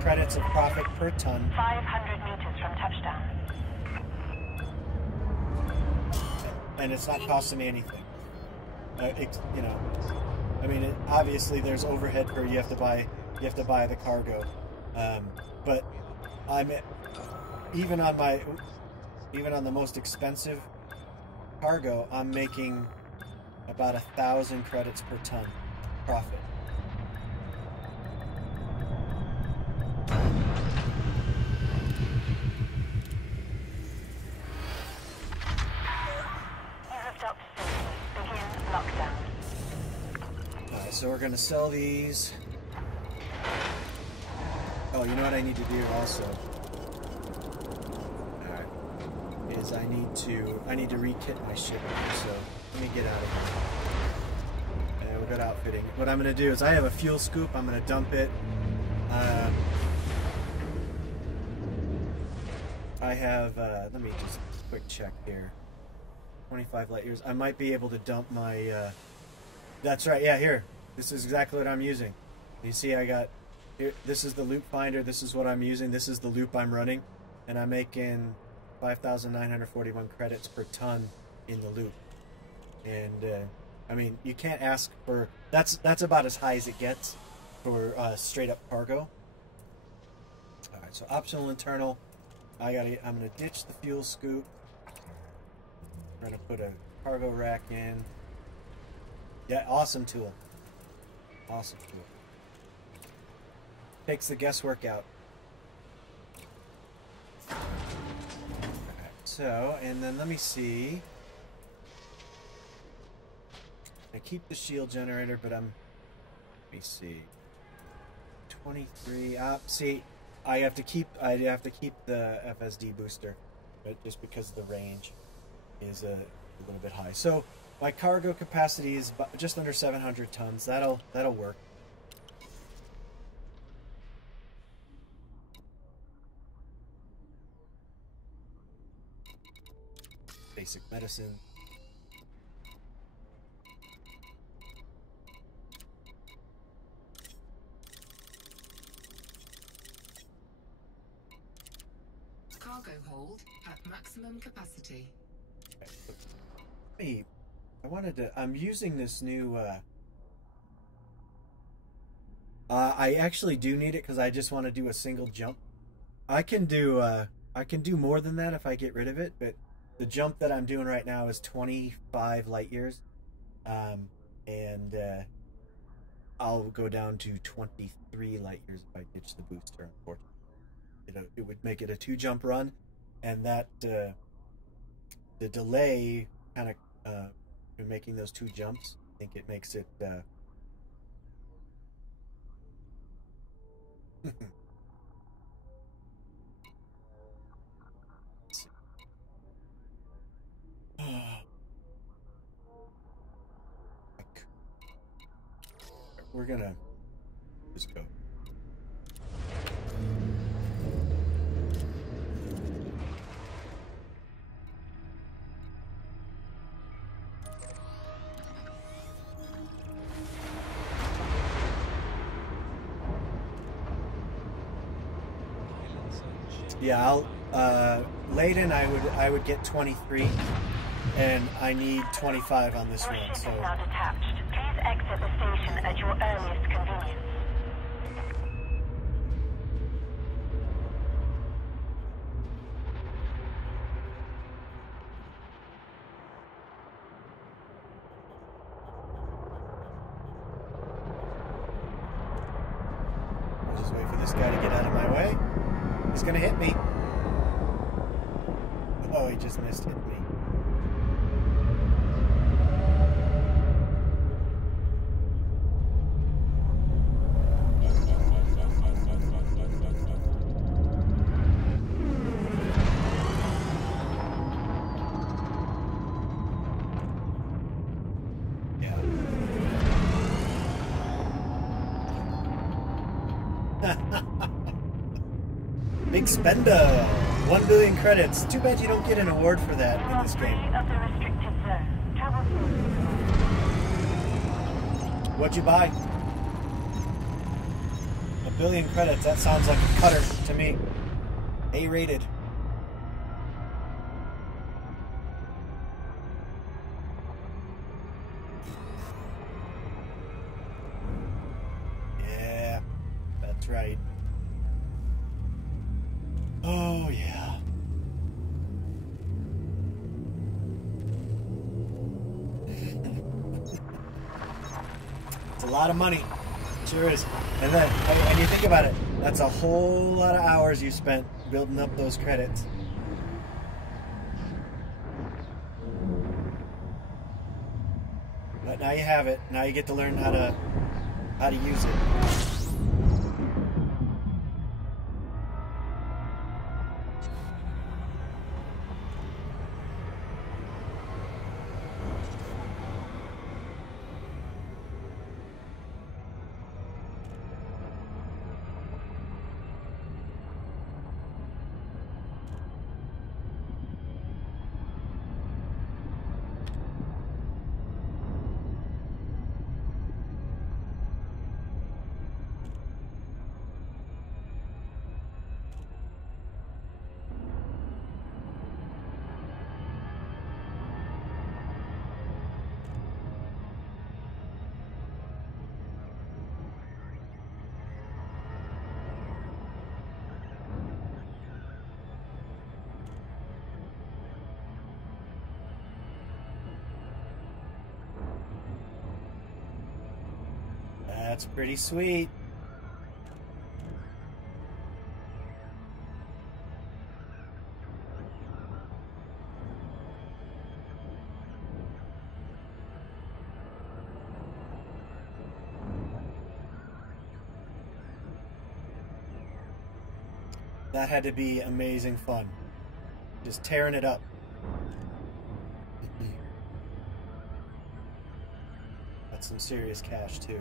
credits of profit per ton. 500 meters from touchdown. And it's not costing me anything. I mean, obviously there's overhead per you have to buy the cargo, but I'm even on the most expensive cargo, I'm making about 1,000 credits per ton profit. Alright, so we're going to sell these. Oh, you know what I need to do also? Alright. Is I need to re-kit my ship. So let me get out of here. And we'll go to outfitting. What I'm going to do is I have a fuel scoop. I'm going to dump it. I have, let me just quick check here. 25 light years. I might be able to dump my, that's right, yeah, here. This is exactly what I'm using. You see I got, here, this is the loop finder, this is what I'm using, this is the loop I'm running, and I'm making 5,941 credits per ton in the loop. And, I mean, you can't ask for, that's about as high as it gets for straight up cargo. Alright, so optional internal. I'm gonna ditch the fuel scoop. I'm gonna put a cargo rack in. Yeah, awesome tool. Awesome tool. Takes the guesswork out. Alright, so, and then let me see. I keep the shield generator, but let me see. 23, see, I have to keep the FSD booster, but just because the range is a little bit high. So my cargo capacity is just under 700 tons. That'll work. Basic medicine. Cargo hold at maximum capacity. Hey, I'm using this new, I actually do need it because I just want to do a single jump. I can do more than that if I get rid of it, but the jump that I'm doing right now is 25 light years. And I'll go down to 23 light years if I ditch the booster, unfortunately. It would make it a 2-jump run, and that the delay kind of in making those 2 jumps, I think it makes it we're gonna just go. Yeah, I'll Layden I would get 23, and I need 25 on this Your run. ship So is now detached. Please exit the station at your earliest convenience. I'll just wait for this guy to get out of my way. He's gonna hit me. Oh, he just missed hit me. Yeah. Big spender. 1 billion credits. Too bad you don't get an award for that in this Free game. of the restricted zone. Travel smoothly. What'd you buy? 1 billion credits. That sounds like a cutter to me. A-rated. Yeah, that's right. Oh, yeah. It's a lot of money. Sure is. And you think about it, that's a whole lot of hours you spent building up those credits. But now you have it. Now you get to learn how to use it. That's pretty sweet. That had to be amazing fun. Just tearing it up. That's some serious cash too.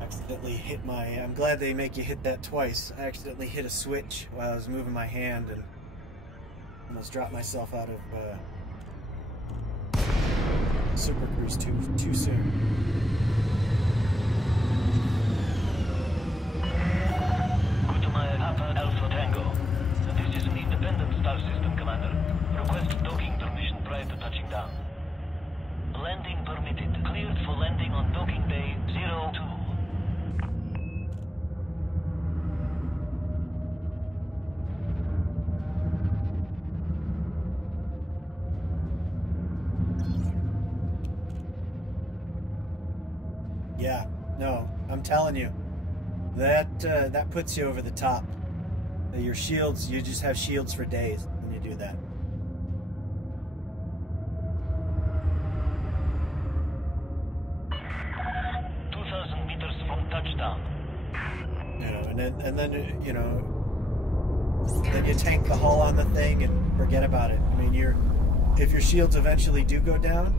Accidentally hit my... I'm glad they make you hit that twice. I accidentally hit a switch while I was moving my hand and almost dropped myself out of Super Cruise too soon. Gutamaya Papa Alpha Tango. This is an independent star system, Commander. Request docking permission prior to touching down. Landing permitted. Cleared for landing on docking bay 02. Yeah, no, I'm telling you, that puts you over the top. Your shields, you just have shields for days when you do that. Touchdown. You know, and then you know, then you tank the hull on the thing and forget about it. I mean, if your shields eventually do go down,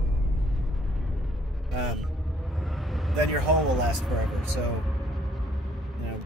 then your hull will last forever. So, you know,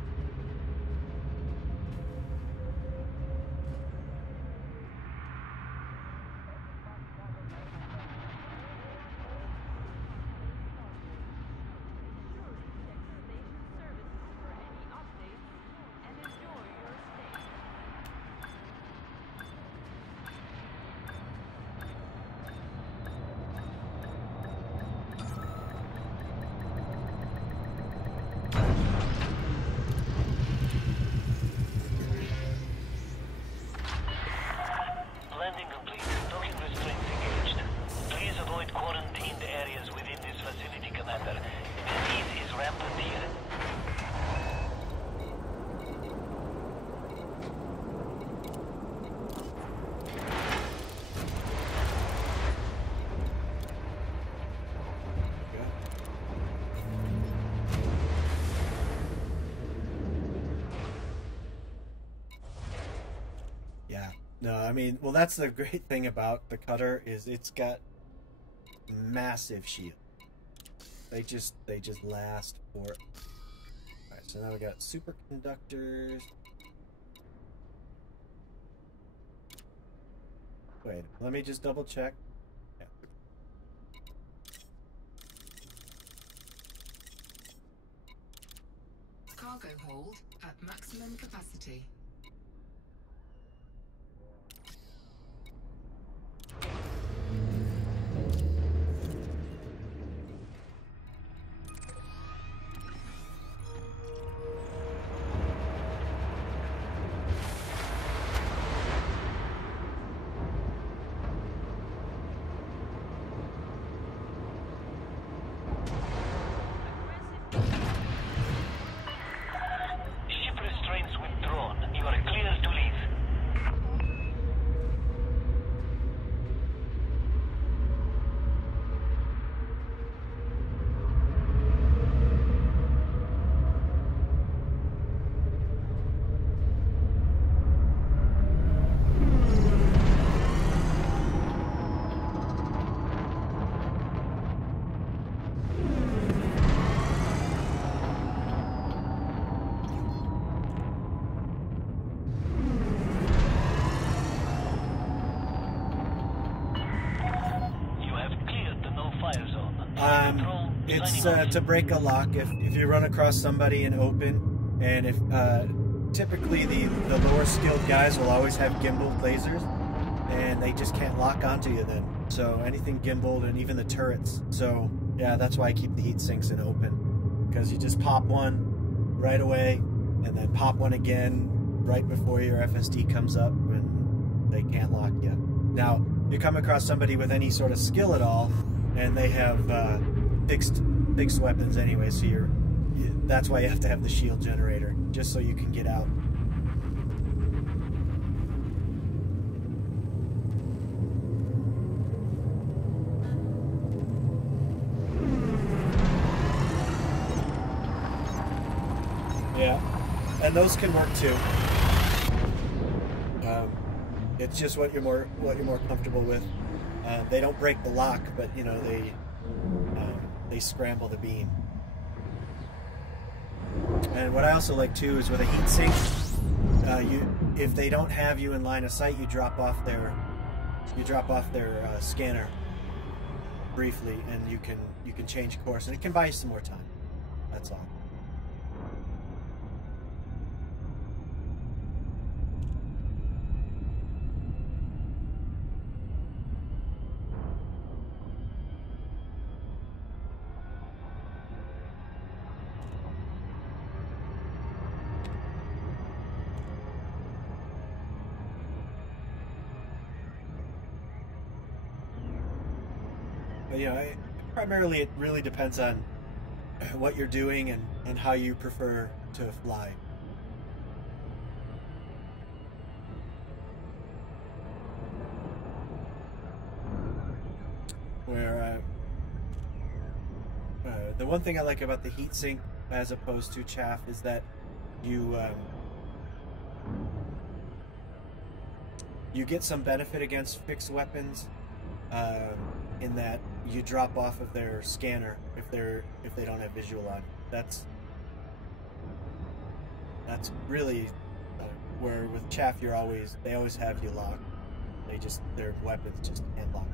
No, I mean, well, that's the great thing about the cutter is it's got massive shield. They just last for. All right, so now we got superconductors. Wait, let me just double check. Yeah. Cargo hold at maximum capacity. Ship restraints withdrawn. You are clear to leave. You have cleared the no-fire zone. Control, It's signing off. to break a lock if you run across somebody in open, and if typically the lower skilled guys will always have gimbaled lasers, and they just can't lock onto you then. So anything gimbaled and even the turrets. So yeah, that's why I keep the heat sinks in open, because you just pop one right away, and then pop one again right before your FSD comes up, and they can't lock you. Now you come across somebody with any sort of skill at all, and they have fixed weapons anyway, so that's why you have to have the shield generator, just so you can get out. Yeah, and those can work too. It's just what you're more comfortable with. They don't break the lock, but you know they scramble the beam. And what I also like too is with a heat sink, if they don't have you in line of sight, you drop off their scanner briefly, and you can change course, and it can buy you some more time. That's all. But, you know, primarily it really depends on what you're doing and how you prefer to fly. Where the one thing I like about the heatsink as opposed to chaff is that you get some benefit against fixed weapons in that you drop off of their scanner if they don't have visual on. That's really where with chaff they always have you locked. Their weapons just can't lock.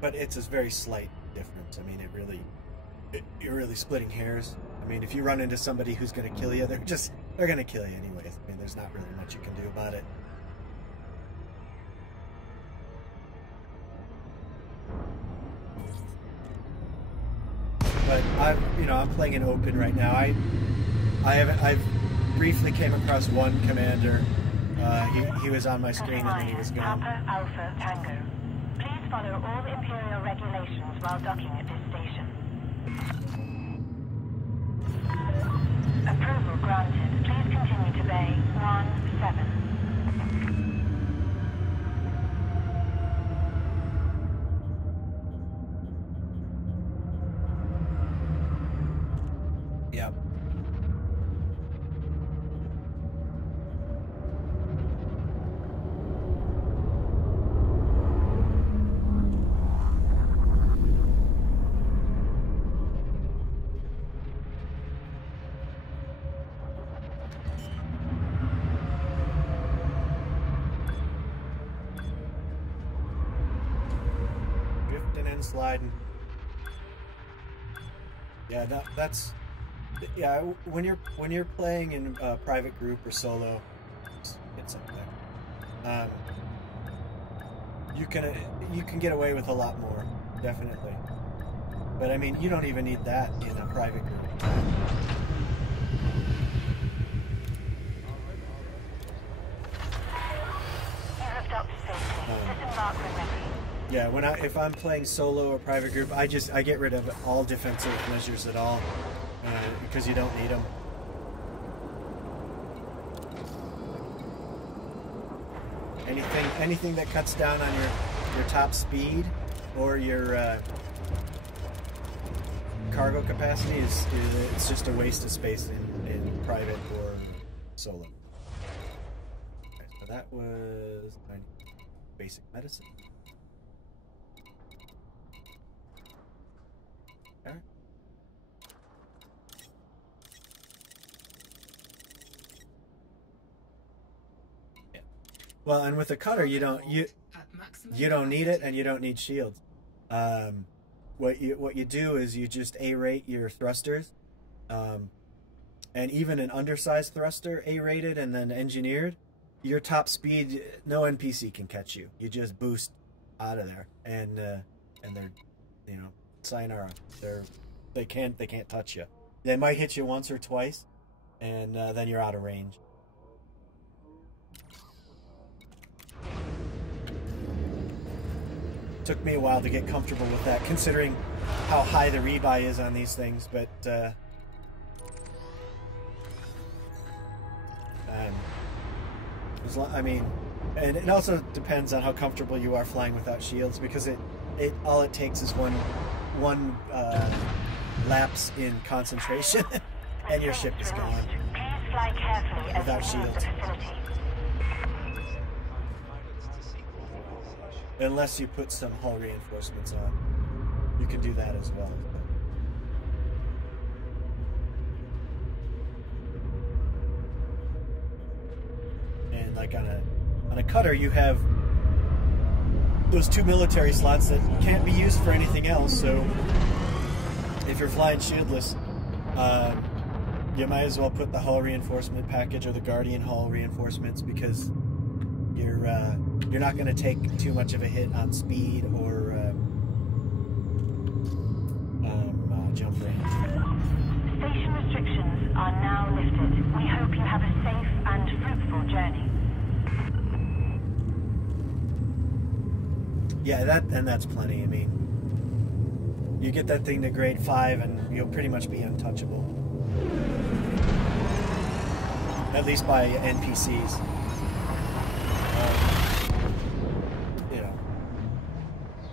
But it's a very slight difference. I mean, you're really splitting hairs. I mean, if you run into somebody who's going to kill you, they're going to kill you anyways. I mean, there's not really much you can do about it. But I'm playing in open right now. I've briefly came across one commander. He was on my screen and then he was gone. Papa Alpha Tango. Please follow all Imperial regulations while docking at this station. Approval granted. Please continue to Bay 17. and sliding. Yeah, that's yeah. When you're playing in a private group or solo, it's up there. You can get away with a lot more, definitely. But I mean, you don't even need that in a private group. Yeah, if I'm playing solo or private group, I get rid of all defensive measures at all because you don't need them. Anything that cuts down on your top speed or your cargo capacity it's just a waste of space in private or solo. Okay, so that was basic medicine. Okay. Yeah. Well, and with a cutter, you don't need it, and you don't need shields. What you do is you just A-rate your thrusters, and even an undersized thruster, A-rated and then engineered, your top speed, no NPC can catch you. You just boost out of there, and they're, sayonara. They can't touch you. They might hit you once or twice, and then you're out of range. Took me a while to get comfortable with that, considering how high the rebuy is on these things, but I mean, and it also depends on how comfortable you are flying without shields, because all it takes is one lapse in concentration and your ship is gone without shields. Unless you put some hull reinforcements on. You can do that as well. And like on a cutter, you have those 2 military slots that can't be used for anything else, so if you're flying shieldless, you might as well put the hull reinforcement package or the Guardian hull reinforcements, because you're not going to take too much of a hit on speed or jump range. Station restrictions are now lifted. We hope you have a safe and fruitful journey. Yeah, that's plenty. I mean, you get that thing to grade 5 and you'll pretty much be untouchable. At least by NPCs.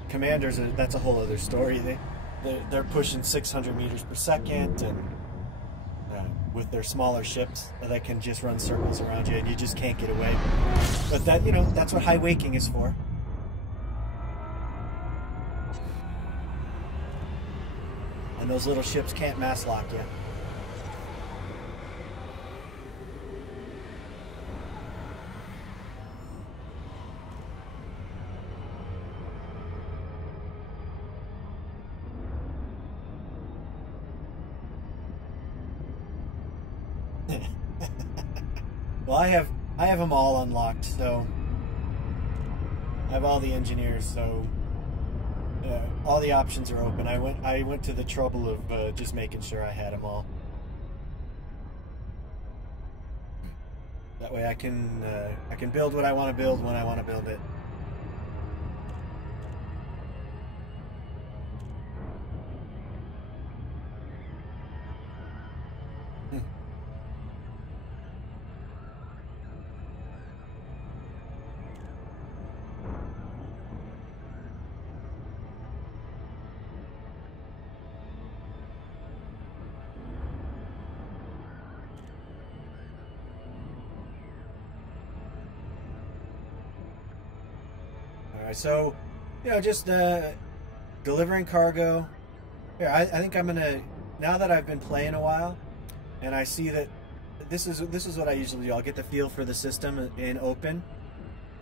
Commanders, that's a whole other story. They're pushing 600 meters per second, and with their smaller ships that can just run circles around you, and you just can't get away. But that's what high waking is for. And those little ships can't mass lock you. Well, I have them all unlocked, so I have all the engineers, so all the options are open. I went to the trouble of just making sure I had them all. That way I can build what I want to build when I want to build it. So, just delivering cargo. Here, I think I'm gonna, now that I've been playing a while, and I see that this is what I usually do. I'll get the feel for the system in open,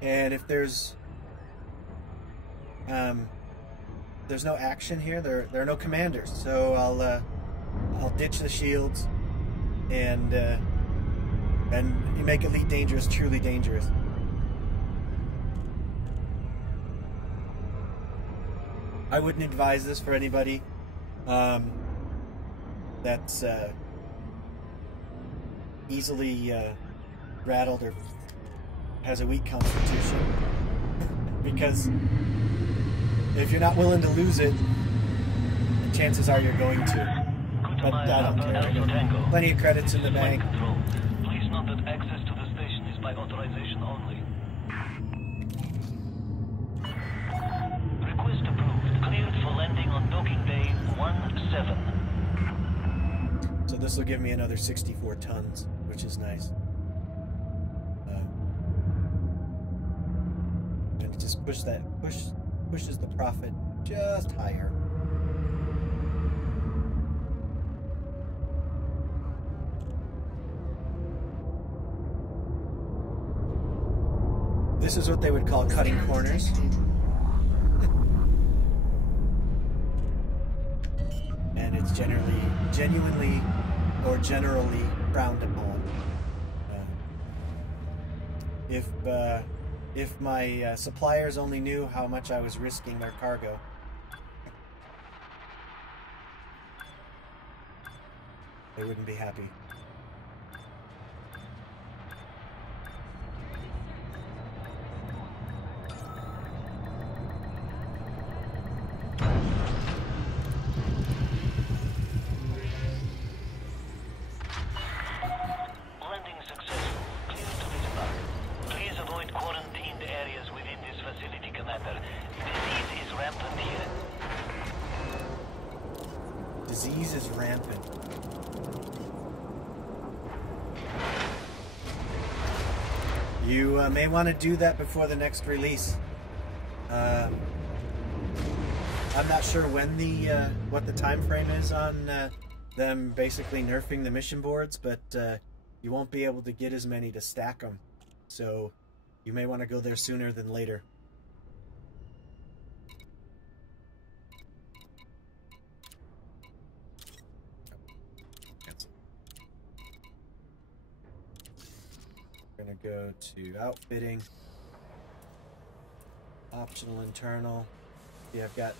and if there's there's no action here. There are no commanders, so I'll ditch the shields and you make Elite Dangerous truly dangerous. I wouldn't advise this for anybody that's easily rattled or has a weak constitution, because if you're not willing to lose it, chances are you're going to. But I don't care. I got plenty of credits in the bank. Please note that access to the station is by authorization only. Request approved. Cleared for landing on docking bay 17. So this will give me another 64 tons, which is nice. And it just pushes the profit just higher. This is what they would call cutting corners. And it's genuinely frowned upon. If my suppliers only knew how much I was risking their cargo, they wouldn't be happy. Disease is rampant. You may want to do that before the next release. I'm not sure when what the time frame is on them basically nerfing the mission boards, but you won't be able to get as many to stack them. So you may want to go there sooner than later. Gonna go to outfitting, optional internal. Yeah, I've got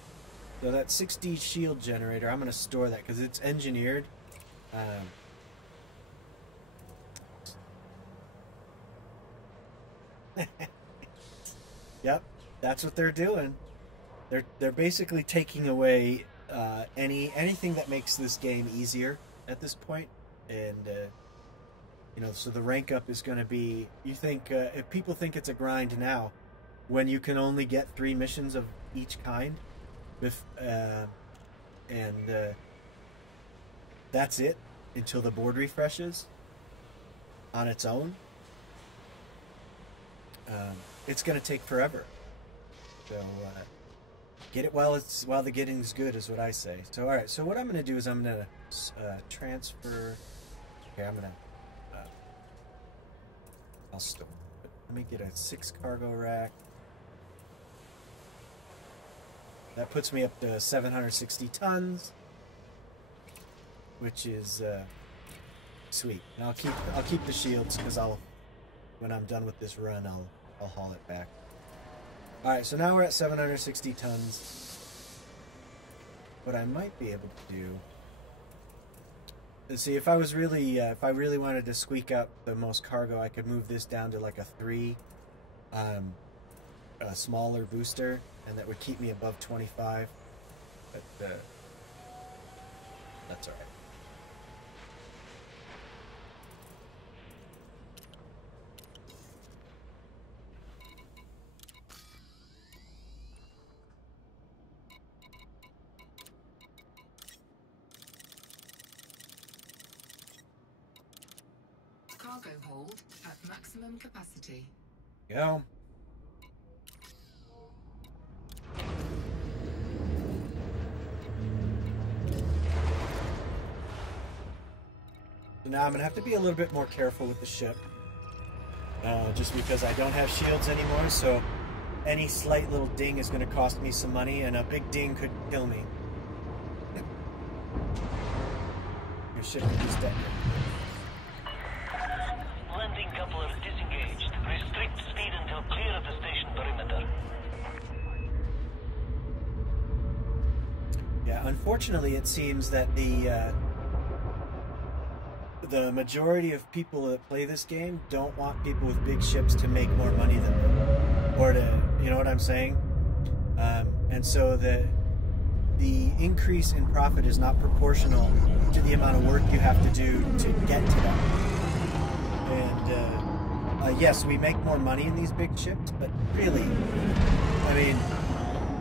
so that 6D shield generator. I'm gonna store that because it's engineered. Yep, that's what they're doing. They're basically taking away anything that makes this game easier at this point, and you know, so the rank up is going to be. You think if people think it's a grind now, when you can only get 3 missions of each kind, that's it until the board refreshes on its own. It's going to take forever. So get it while the getting's good is what I say. So all right. So what I'm going to do is I'm going to transfer. Okay, I'm going to. I'll store. Let me get a 6 cargo rack. That puts me up to 760 tons, which is sweet. And I'll keep the shields because when I'm done with this run I'll haul it back. All right, so now we're at 760 tons. What I might be able to do. See, if I really wanted to squeak out the most cargo, I could move this down to like a 3, a smaller booster, and that would keep me above 25. But that's all right. Cargo hold at maximum capacity. Go. So now I'm going to have to be a little bit more careful with the ship. Just because I don't have shields anymore, so any slight little ding is going to cost me some money, and a big ding could kill me. Your ship is dead. Landing coupler disengaged. Restrict speed until clear of the station perimeter. Yeah, unfortunately, it seems that the majority of people that play this game don't want people with big ships to make more money than them, or to, you know what I'm saying? And so the increase in profit is not proportional to the amount of work you have to do to get to that. And yes, we make more money in these big ships, but really, I mean,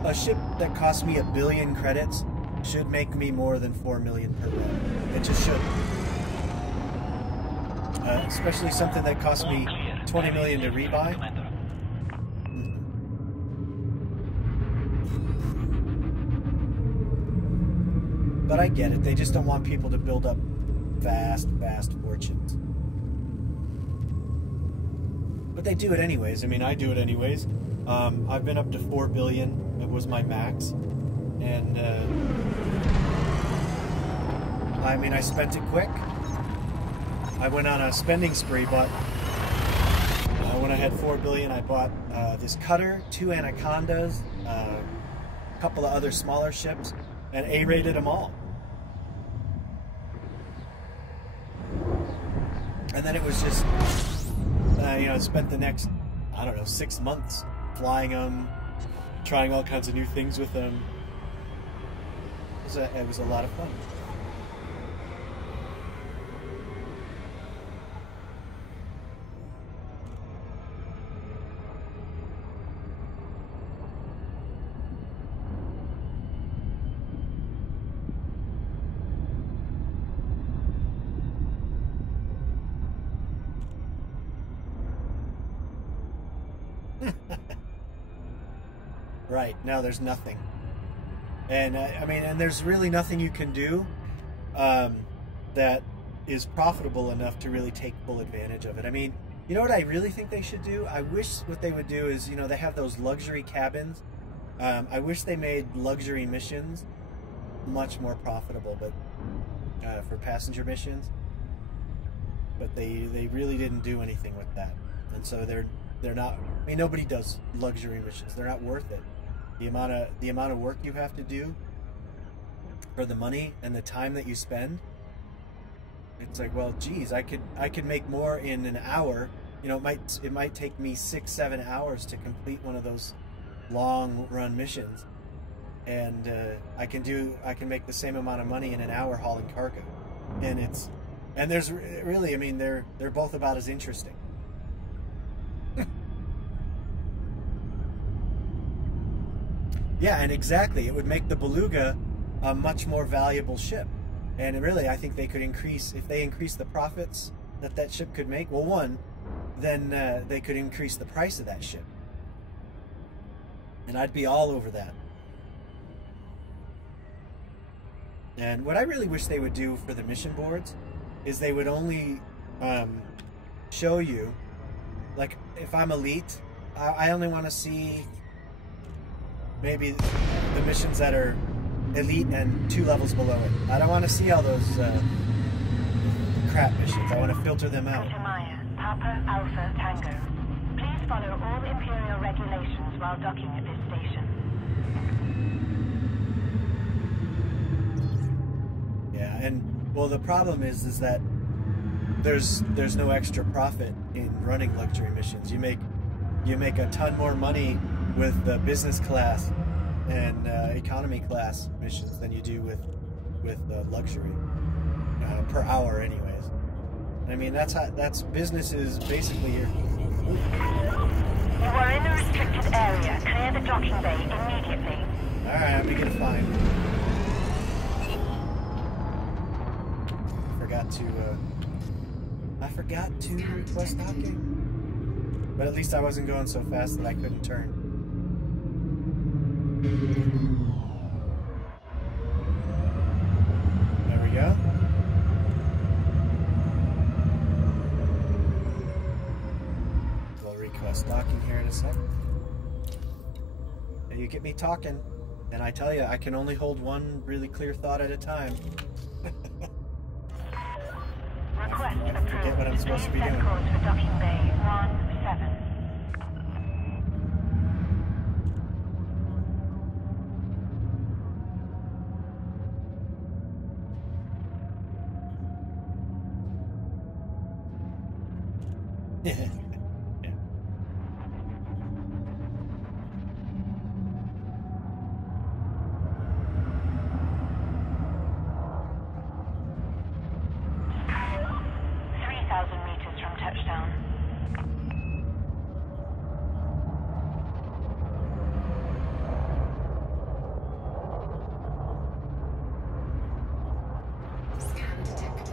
a ship that costs me 1 billion credits should make me more than 4 million per run. It just should. Especially something that cost me 20 million to rebuy. But I get it. They just don't want people to build up vast fortunes. But they do it anyways. I mean, I do it anyways. I've been up to 4 billion. It was my max. And, I mean, I spent it quick. I went on a spending spree, but when I had 4 billion, I bought this cutter, 2 Anacondas, a couple of other smaller ships, and A-rated them all. And then it was just, you know, I spent the next, I don't know, 6 months flying them, trying all kinds of new things with them. It was a lot of fun. Right, now there's nothing. And I mean, and there's really nothing you can do that is profitable enough to really take full advantage of it. I mean, you know what I really think they should do? I wish what they would do is, you know, they have those luxury cabins. I wish they made luxury missions much more profitable, but for passenger missions. But they really didn't do anything with that. And so they're not, I mean, nobody does luxury missions. They're not worth it. The amount of work you have to do for the money and the time that you spend, it's like, well, geez, I could make more in an hour. You know, it might take me 6-7 hours to complete one of those long run missions, and I can make the same amount of money in an hour hauling cargo, and there's really, I mean, they're both about as interesting. Yeah, and exactly. It would make the Beluga a much more valuable ship. And really, I think they could increase, if they increase the profits that ship could make, well, one, then they could increase the price of that ship. And I'd be all over that. And what I really wish they would do for the mission boards is they would only show you, like, if I'm elite, I only want to see maybe the missions that are elite and 2 levels below it. I don't want to see all those crap missions. I want to filter them out. Maya, Papa Alpha Tango. Please follow all Imperial regulations while docking at this station. Yeah, and well, the problem is that there's no extra profit in running luxury missions. You make a ton more money with the business class and economy class missions than you do with luxury per hour, anyways. I mean, that's business is basically here. You are in the restricted area. Clear the docking bay immediately. All right, I'm gonna get a fine. I forgot to request docking, but at least I wasn't going so fast that I couldn't turn. There we go. We'll request docking here in a sec. get me talking, and I tell you, I can only hold one really clear thought at a time. Request I forget what I'm approved. supposed to Please be set doing. course for docking bay 17. Yeah. 3,000 meters from touchdown. Scan detected.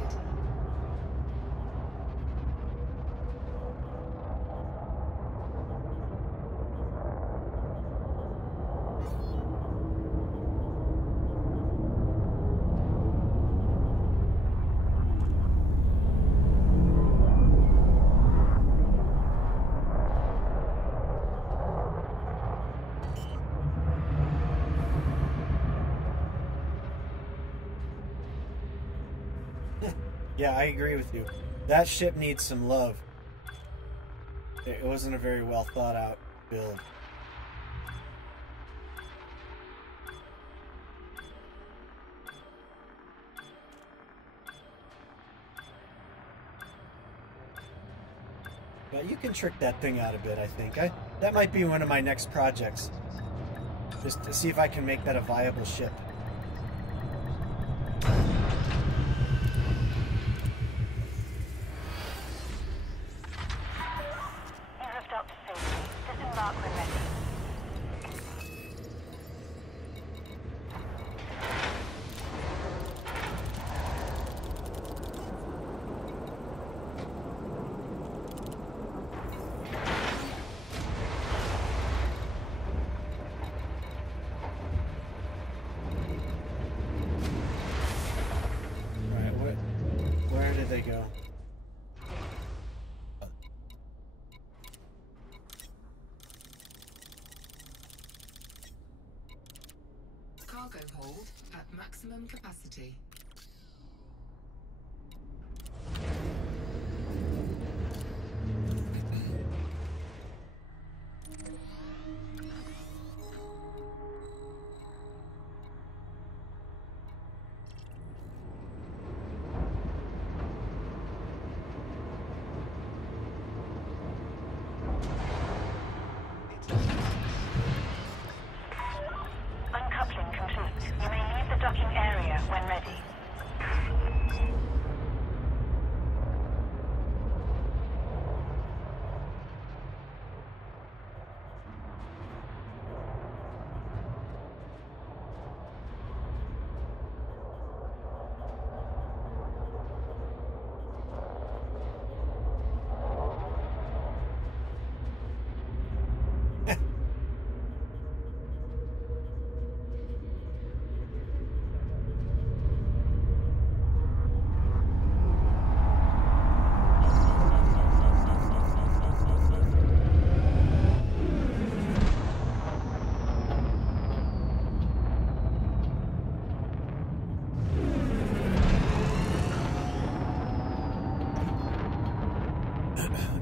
Yeah, I agree with you. That ship needs some love. It wasn't a very well thought out build. But you can trick that thing out a bit, I think. That might be one of my next projects. Just to see if I can make that a viable ship. You have docked safely. Disembark when ready. Alright, where did they go? Cargo hold at maximum capacity. Uncoupling complete. You may leave the docking area when ready.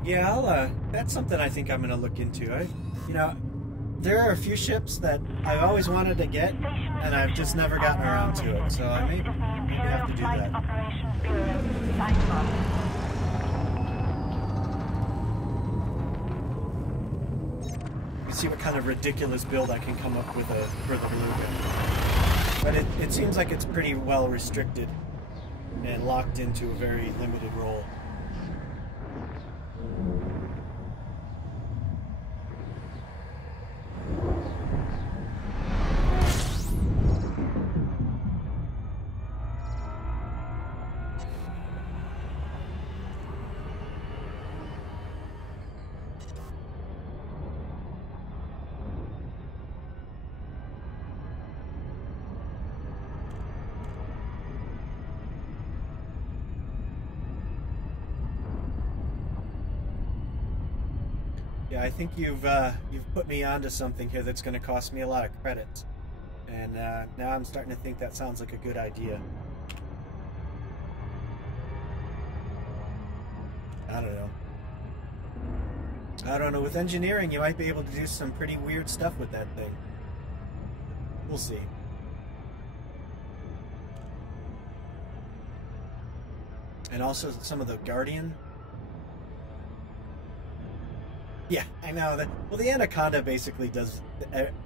Yeah, that's something I think I'm going to look into. There are a few ships that I've always wanted to get, and I've just never gotten around to it. So I maybe have to do Flight that. Operations Bureau sign off. See what kind of ridiculous build I can come up with for the Beluga. But it seems like it's pretty well restricted and locked into a very limited role. Yeah, I think you've put me onto something here that's going to cost me a lot of credits, and now I'm starting to think that sounds like a good idea. I don't know. I don't know. With engineering, you might be able to do some pretty weird stuff with that thing. We'll see. And also some of the Guardian. Yeah, I know that. Well, the Anaconda basically does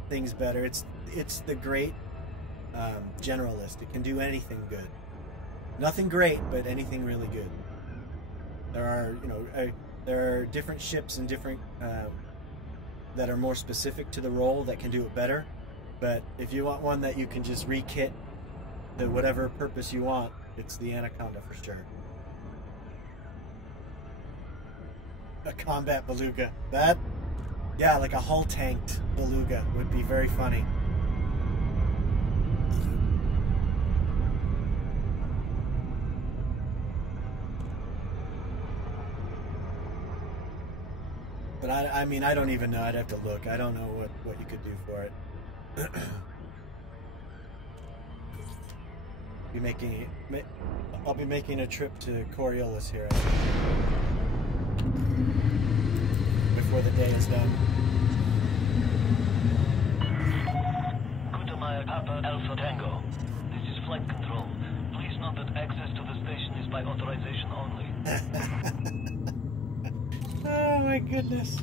things better. It's the great generalist. It can do anything good. Nothing great, but anything really good. There are, there are different ships and different that are more specific to the role that can do it better. But if you want one that you can just re-kit to whatever purpose you want, it's the Anaconda for sure. A combat beluga. That, yeah, like a hull tanked beluga would be very funny. But I mean, I don't even know. I'd have to look. I don't know what you could do for it. I'll be making a trip to Coriolis here before the day is done. Kutamaya Papa Alpha Tango. This is flight control. Please note that access to the station is by authorization only. Oh my goodness.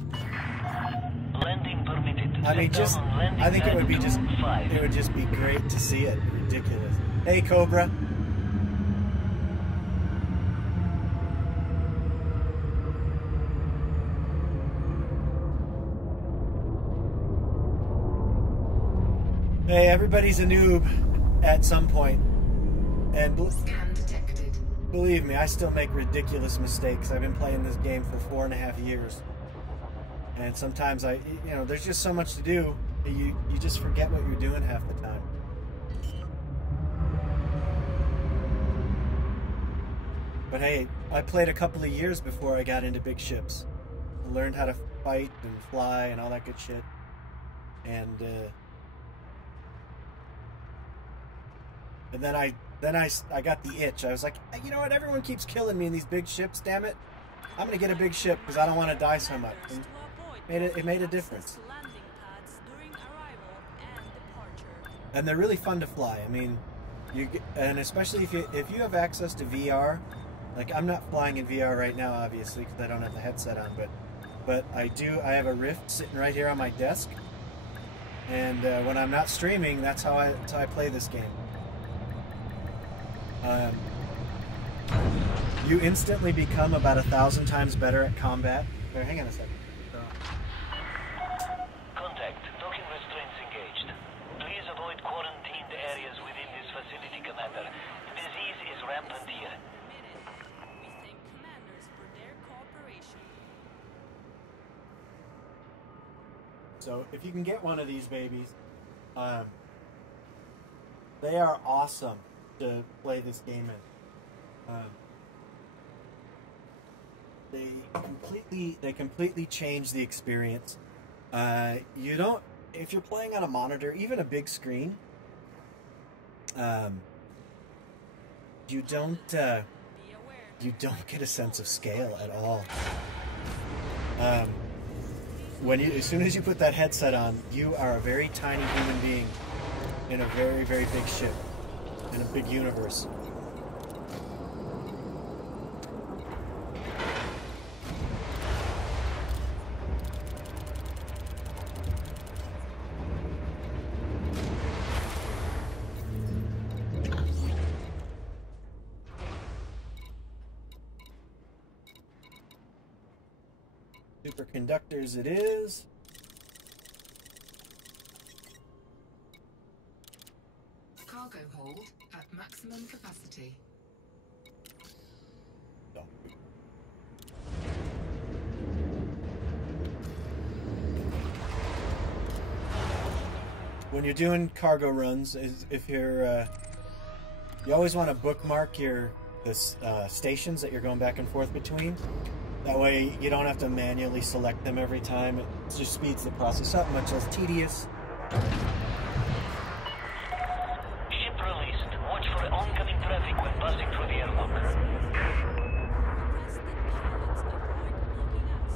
Landing permitted. I mean, I think it would be just be great to see it. Ridiculous. Hey, Cobra. Hey, everybody's a noob at some point. And Scan detected. believe me, I still make ridiculous mistakes. I've been playing this game for 4.5 years. And sometimes there's just so much to do, you just forget what you're doing half the time. But hey, I played a couple of years before I got into big ships. I learned how to fight and fly and all that good shit. And then I got the itch. I was like, you know what? Everyone keeps killing me in these big ships. Damn it! I'm gonna get a big ship because I don't want to die so much. And it made a difference. And they're really fun to fly. I mean, and especially if you have access to VR. Like, I'm not flying in VR right now, obviously, because I don't have the headset on. But I do. I have a Rift sitting right here on my desk. And when I'm not streaming, that's how I play this game. You instantly become about 1,000 times better at combat. Here, hang on a second. Contact. Docking restraints engaged. Please avoid quarantined areas within this facility, Commander. Disease is rampant here. We thank commanders for their cooperation. So if you can get one of these babies, they are awesome to play this game in. They completely change the experience. You don't, if you're playing on a monitor, even a big screen, you don't get a sense of scale at all. As soon as you put that headset on, you are a very tiny human being in a very, very big ship, in a big universe. Superconductors it is. Cargo hold at maximum capacity. No. When you're doing cargo runs, if you're you always want to bookmark the stations that you're going back and forth between. That way you don't have to manually select them every time. It just speeds the process up, much less tedious. Ship released. Watch for oncoming traffic when passing through the airlock. Requested pilots avoid blocking access to landing pads.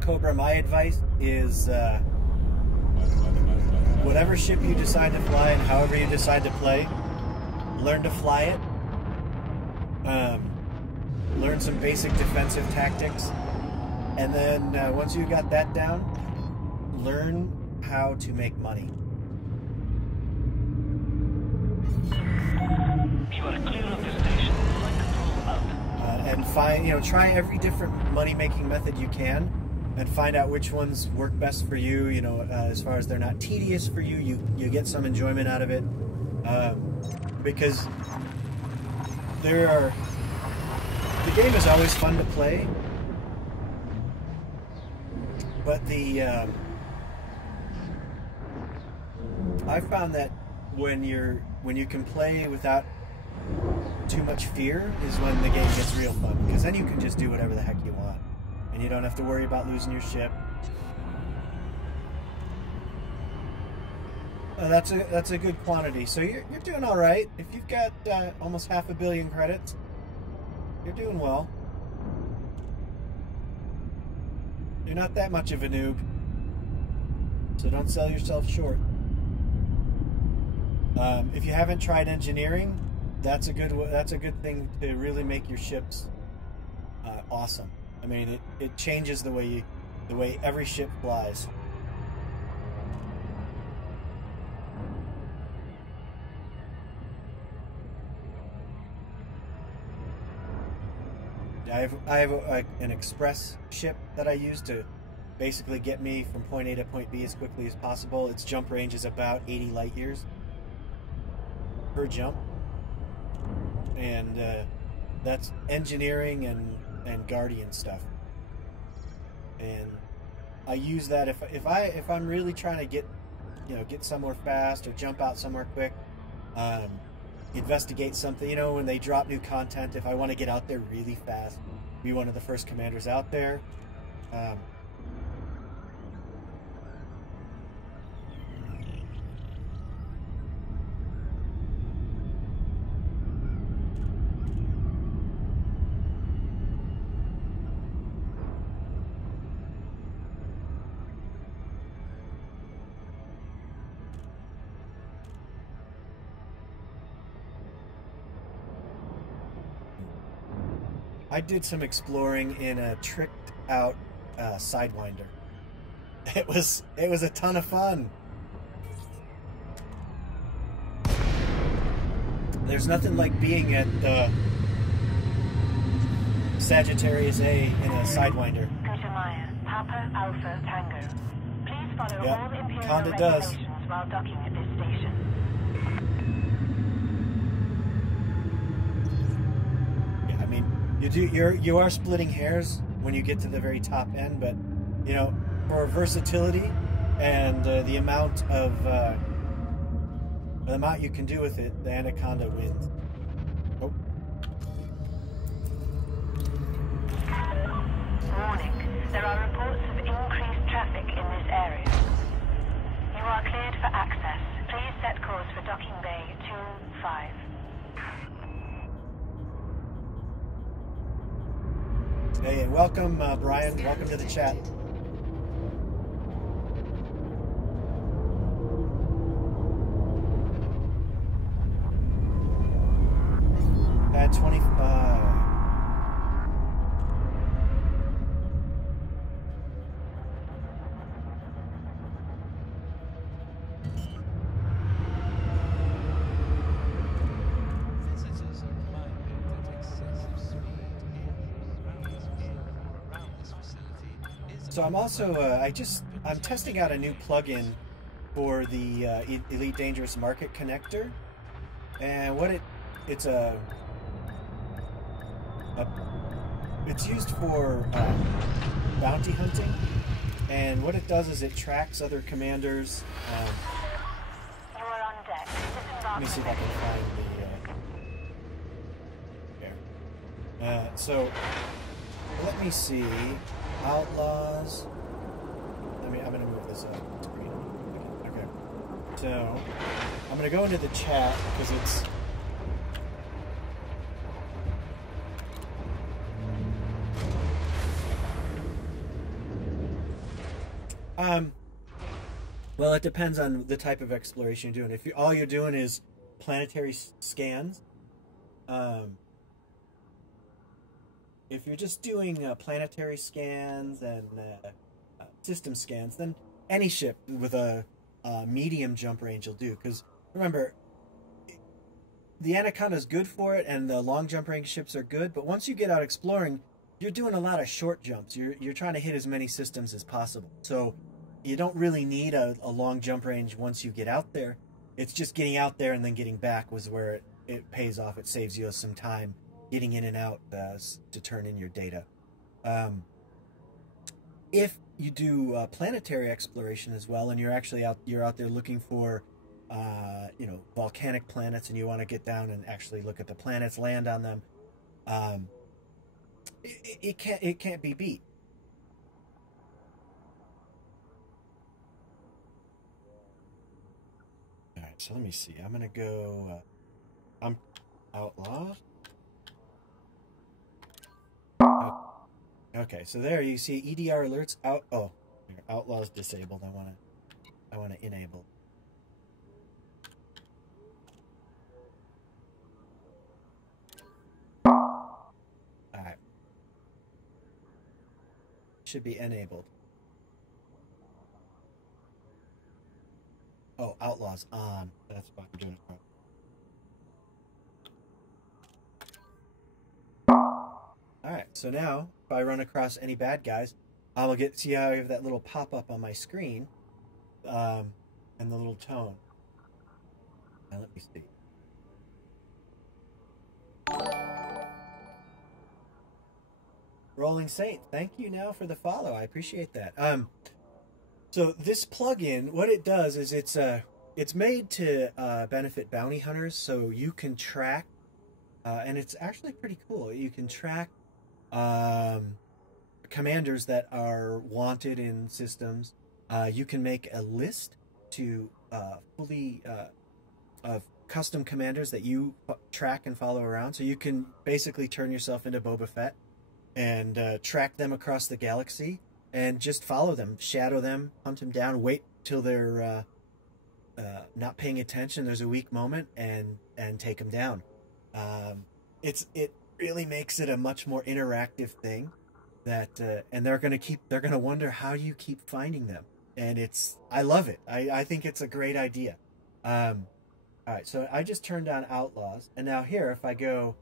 Cobra, my advice is whatever ship you decide to fly and however you decide to play, learn to fly it. Learn some basic defensive tactics. And then once you got that down, learn how to make money. You are clear of the station. Flight control out. And try every different money-making method you can, and find out which ones work best for you. As far as they're not tedious for you, you get some enjoyment out of it, because the game is always fun to play, but I found that when you can play without too much fear is when the game gets real fun, because then you can just do whatever the heck you want. And you don't have to worry about losing your ship. That's a good quantity. So you're doing all right. If you've got almost 500 million credits, you're doing well. You're not that much of a noob, so don't sell yourself short. If you haven't tried engineering, that's a good thing to really make your ships awesome. I mean, it changes the way every ship flies. I have an express ship that I use to basically get me from point A to point B as quickly as possible. Its jump range is about 80 light years per jump, and that's engineering and Guardian stuff. And I use that if I'm really trying to get somewhere fast or jump out somewhere quick, investigate something. When they drop new content, if I want to get out there really fast, be one of the first commanders out there. I did some exploring in a tricked out Sidewinder. It was a ton of fun. There's nothing like being at Sagittarius A in a Sidewinder. Gutamaya, Papa Alpha Tango. Please follow Yep, all Imperial Conda does. regulations while docking at this station. You are splitting hairs when you get to the very top end, but for versatility and the amount you can do with it, the Anaconda wins. Oh. Warning, there are reports of increased traffic in this area. You are cleared for access. Please set course for docking bay 25. Hey, and welcome, Brian. Welcome to the chat. At 25. Visitors are reminded that excessive speed in or around this facility is So I'm also I'm testing out a new plugin for the Elite Dangerous Market Connector, and it's a It's used for bounty hunting, and what it does is it tracks other commanders. You are on deck. Let me see if I can find the. Here. So let me see. Outlaws. I'm gonna move this up. Screen. Okay. So I'm gonna go into the chat because it's. Well, it depends on the type of exploration you're doing. If all you're doing is planetary scans, if you're just doing planetary scans and system scans, then any ship with a medium jump range will do. Because remember, the Anaconda is good for it, and the long jump range ships are good. But once you get out exploring, you're doing a lot of short jumps. You're trying to hit as many systems as possible. So you don't really need a long jump range once you get out there. It's just getting out there and then getting back was where it pays off. It saves you some time getting in and out to turn in your data. If you do planetary exploration as well, and you're out there looking for volcanic planets, and you want to get down and actually look at the planets, land on them, it can't be beat. All right, so let me see. I'm gonna go. I'm outlaw. Okay, so there you see EDR alerts out. Oh, outlaws disabled. I want to enable. All right, should be enabled. Oh, outlaws on. That's why I'm doing it wrong. Alright, so now, if I run across any bad guys, I'll see how I have that little pop-up on my screen, and the little tone. Now, let me see. Rolling Saint, thank you now for the follow. I appreciate that. So this plugin, what it does is it's made to benefit bounty hunters, so you can track, and it's actually pretty cool. You can track commanders that are wanted in systems. You can make a list to fully of custom commanders that you track and follow around. So you can basically turn yourself into Boba Fett and track them across the galaxy and just follow them, shadow them, hunt them down, wait till they're not paying attention. There's a weak moment and take them down. It really makes it a much more interactive thing that and they're gonna wonder how you keep finding them, and I love it. I think it's a great idea. All right, so I just turned on outlaws, and now here if I go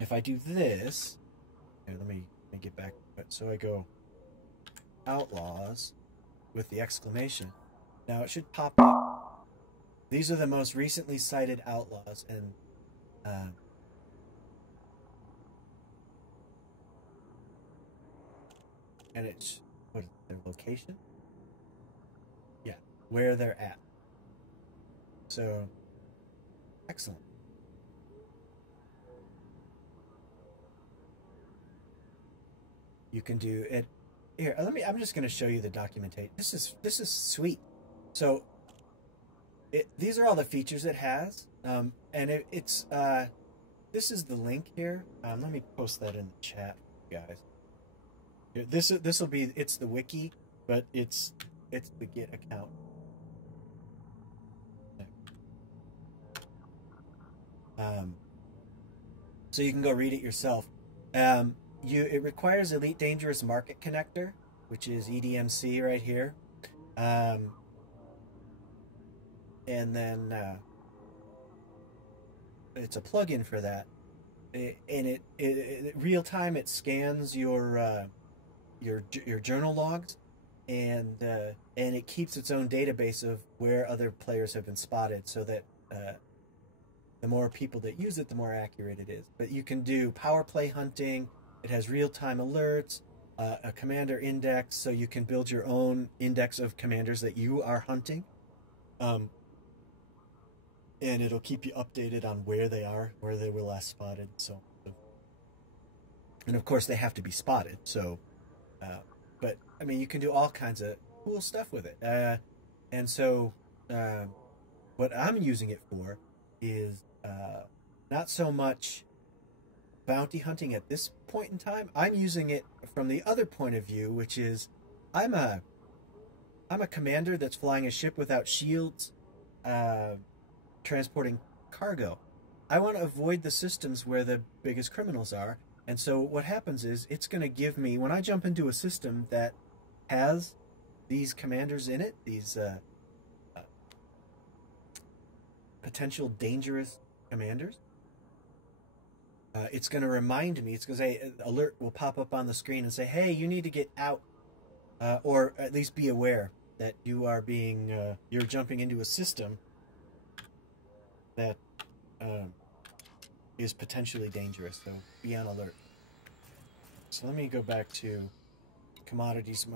if I do this, here, let me get back. So I go outlaws with the exclamation. Now it should pop up. These are the most recently cited outlaws, and it's what is their location? Yeah, where they're at. So excellent. You can do it here. I'm just going to show you the documentation. This is sweet. So these are all the features it has, and it's this is the link here. Let me post that in the chat, guys. This will be it's the wiki, but it's the Git account. So you can go read it yourself. It requires Elite Dangerous Market Connector, which is EDMC right here, and then it's a plugin for that. And it real time it scans your journal logs, and it keeps its own database of where other players have been spotted, so that the more people that use it, the more accurate it is. But you can do power play hunting. It has real-time alerts, a commander index, so you can build your own index of commanders that you are hunting. And it'll keep you updated on where they are, where they were last spotted. So, and of course they have to be spotted. So, but I mean, you can do all kinds of cool stuff with it. And so, what I'm using it for is not so much bounty hunting at this point in time. I'm using it from the other point of view, which is I'm a commander that's flying a ship without shields, transporting cargo. I want to avoid the systems where the biggest criminals are. And so what happens is it's going to give me, when I jump into a system that has these commanders in it, these potential dangerous commanders, it's going to remind me, it's going to say, alert will pop up on the screen and say, hey, you need to get out, or at least be aware that you are being, you're jumping into a system that is potentially dangerous, so be on alert. So let me go back to commodities.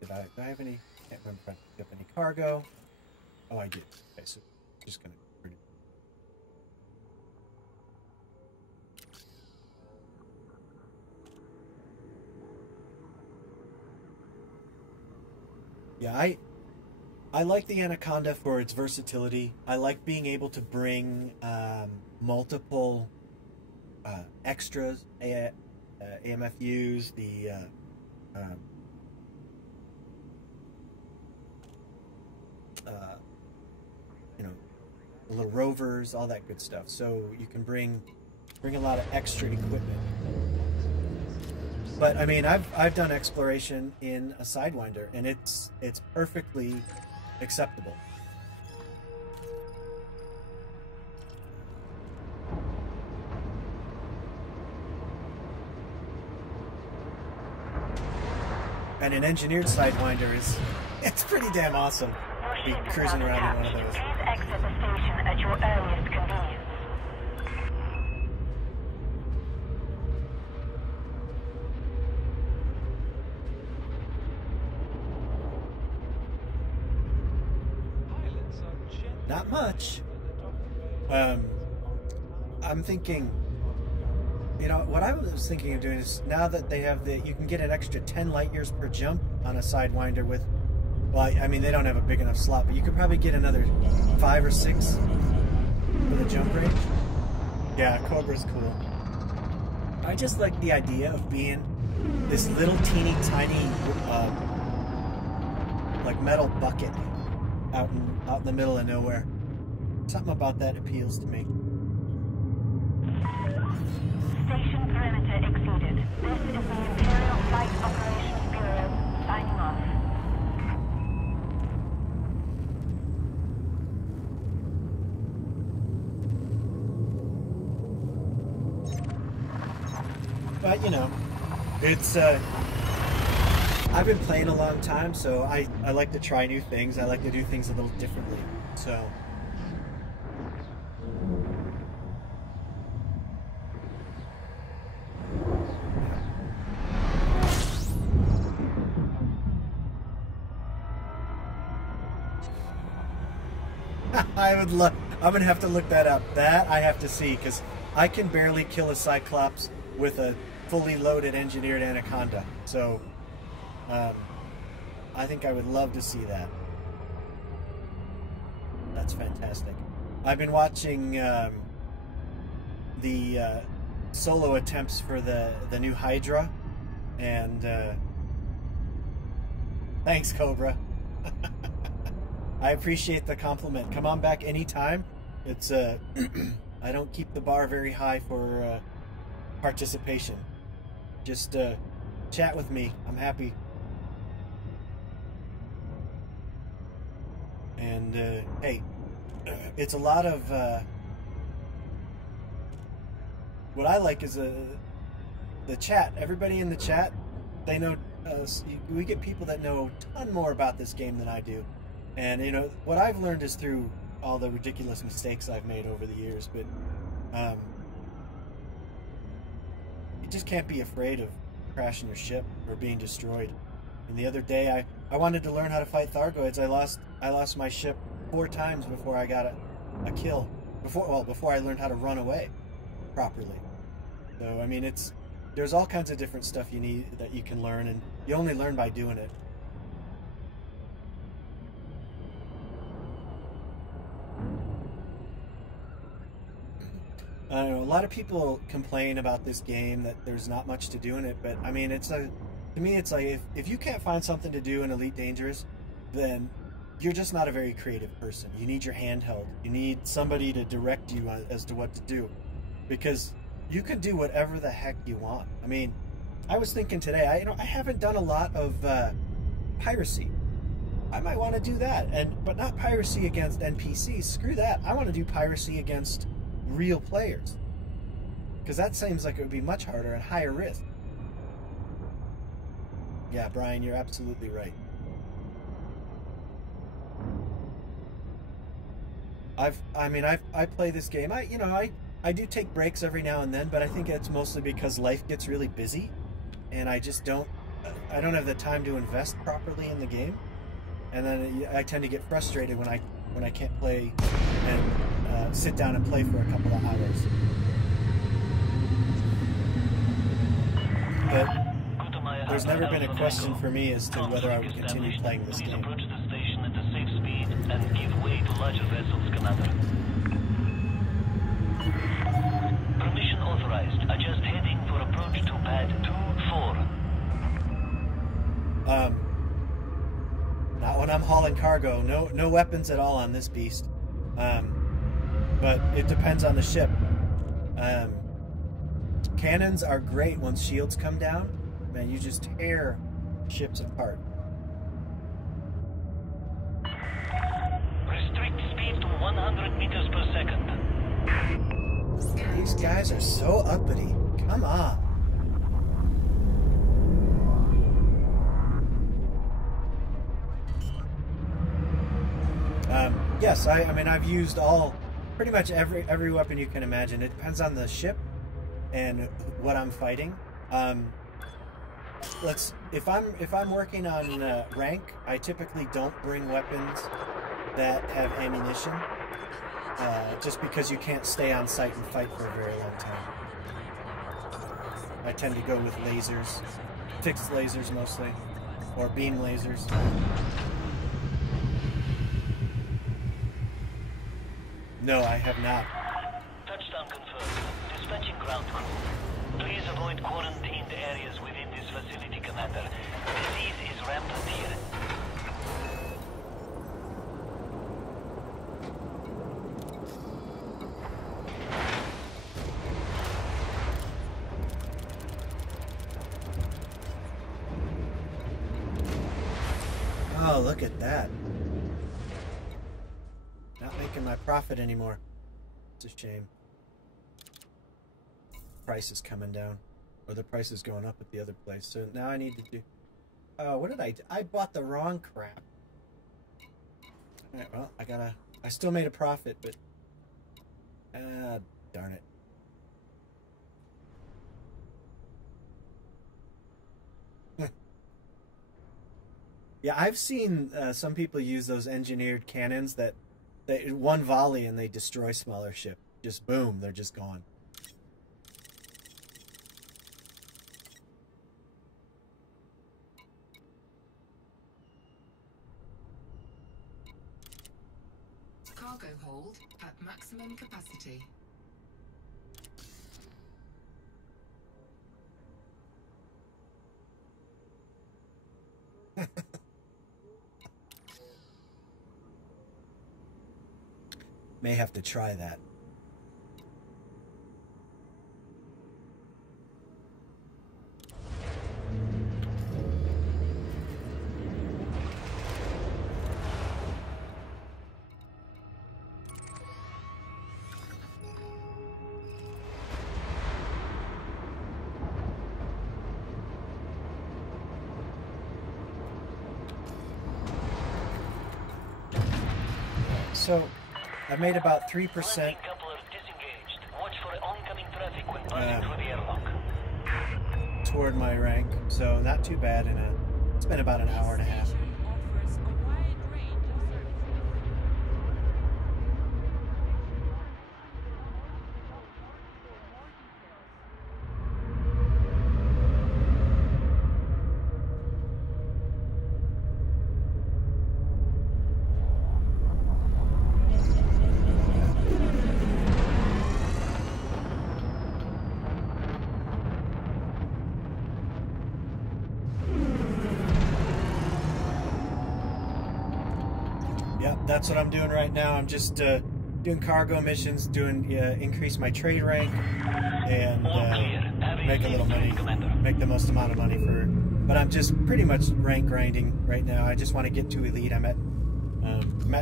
Did I have any? Can't remember if I picked up any cargo. Oh, I did. Okay, so just gonna. Yeah, I like the Anaconda for its versatility. I like being able to bring multiple extras, AMFUs, the you know, the little rovers, all that good stuff. So you can bring a lot of extra equipment. But I mean, I've done exploration in a Sidewinder, and it's perfectly acceptable. And an engineered Sidewinder it's pretty damn awesome. Be cruising around in one of those. Please exit the station at your earliest convenience. Not much. I'm thinking, you know, what I was thinking of doing is, now that they have you can get an extra 10 light years per jump on a Sidewinder with, well, I mean, they don't have a big enough slot, but you could probably get another 5 or 6 for the jump range. Yeah, Cobra's cool. I just like the idea of being this little teeny tiny, like metal bucket out in the middle of nowhere. Something about that appeals to me. Station perimeter exceeded. This is the Imperial Flight Operations Bureau signing off. But you know, it's I've been playing a long time, so I like to try new things. I like to do things a little differently. So I'm gonna have to look that up. That I have to see, because I can barely kill a Cyclops with a fully loaded engineered Anaconda. So I think I would love to see that. That's fantastic. I've been watching the solo attempts for the new Hydra, and thanks, Cobra. I appreciate the compliment. Come on back anytime. It's I don't keep the bar very high for participation. Just chat with me. I'm happy. And hey, it's a lot of what I like is the chat. Everybody in the chat, they know. We get people that know a ton more about this game than I do. And you know what I've learned is through all the ridiculous mistakes I've made over the years, but you just can't be afraid of crashing your ship or being destroyed. And the other day, I wanted to learn how to fight Thargoids. I lost my ship 4 times before I got a kill. Before I learned how to run away properly. So I mean, there's all kinds of different stuff you need that you can learn, and you only learn by doing it. I don't know, a lot of people complain about this game that there's not much to do in it, but I mean, to me, it's like if you can't find something to do in Elite Dangerous, then you're just not a very creative person. You need your handheld. You need somebody to direct you as to what to do, because you can do whatever the heck you want. I mean, I was thinking today, I haven't done a lot of piracy. I might want to do that, but not piracy against NPCs. Screw that. I want to do piracy against real players, because that seems like it would be much harder and higher risk. Yeah, Brian, you're absolutely right. I play this game. I do take breaks every now and then, but I think it's mostly because life gets really busy, and I don't have the time to invest properly in the game, and then I tend to get frustrated when I can't play and sit down and play for a couple of hours. But there's never been a question for me as to whether I would continue playing this game. Approach the station at a safe speed and give way to larger vessels, Commander. Permission authorized. Adjust heading for approach to pad 2-4. Not when I'm hauling cargo. No weapons at all on this beast. But it depends on the ship. Cannons are great once shields come down. Man, you just tear ships apart. Restrict speed to 100 meters per second. These guys are so uppity. Come on. Yes, I mean, I've used pretty much every weapon you can imagine. It depends on the ship and what I'm fighting. If I'm working on rank, I typically don't bring weapons that have ammunition, just because you can't stay on site and fight for a very long time. I tend to go with lasers, fixed lasers mostly, or beam lasers. No, I have not. Touchdown confirmed. Dispatching ground crew. Please avoid quarantined areas within this facility, Commander. Disease is rampant here. Oh, look at that. Not making my profit anymore. It's a shame. Price is coming down. Or the price is going up at the other place. So now I need to do... Oh, what did I do? I bought the wrong crap. Alright, well, I still made a profit, but... darn it. Yeah, I've seen some people use those engineered cannons that one volley and they destroy smaller ship. Just boom, they're just gone. Cargo hold at maximum capacity. May have to try that. So I've made about 3% Landing coupler disengaged. Watch for oncoming traffic when passing through the airlock. toward my rank, so not too bad. It's been about an hour and a half. Station offers a wide range of services. Yep, that's what I'm doing right now. I'm just doing cargo missions, doing increase my trade rank, and All clear. Have make a little money, Commander. make the most amount of money for. But I'm just pretty much rank grinding right now. I just want to get to elite. I'm at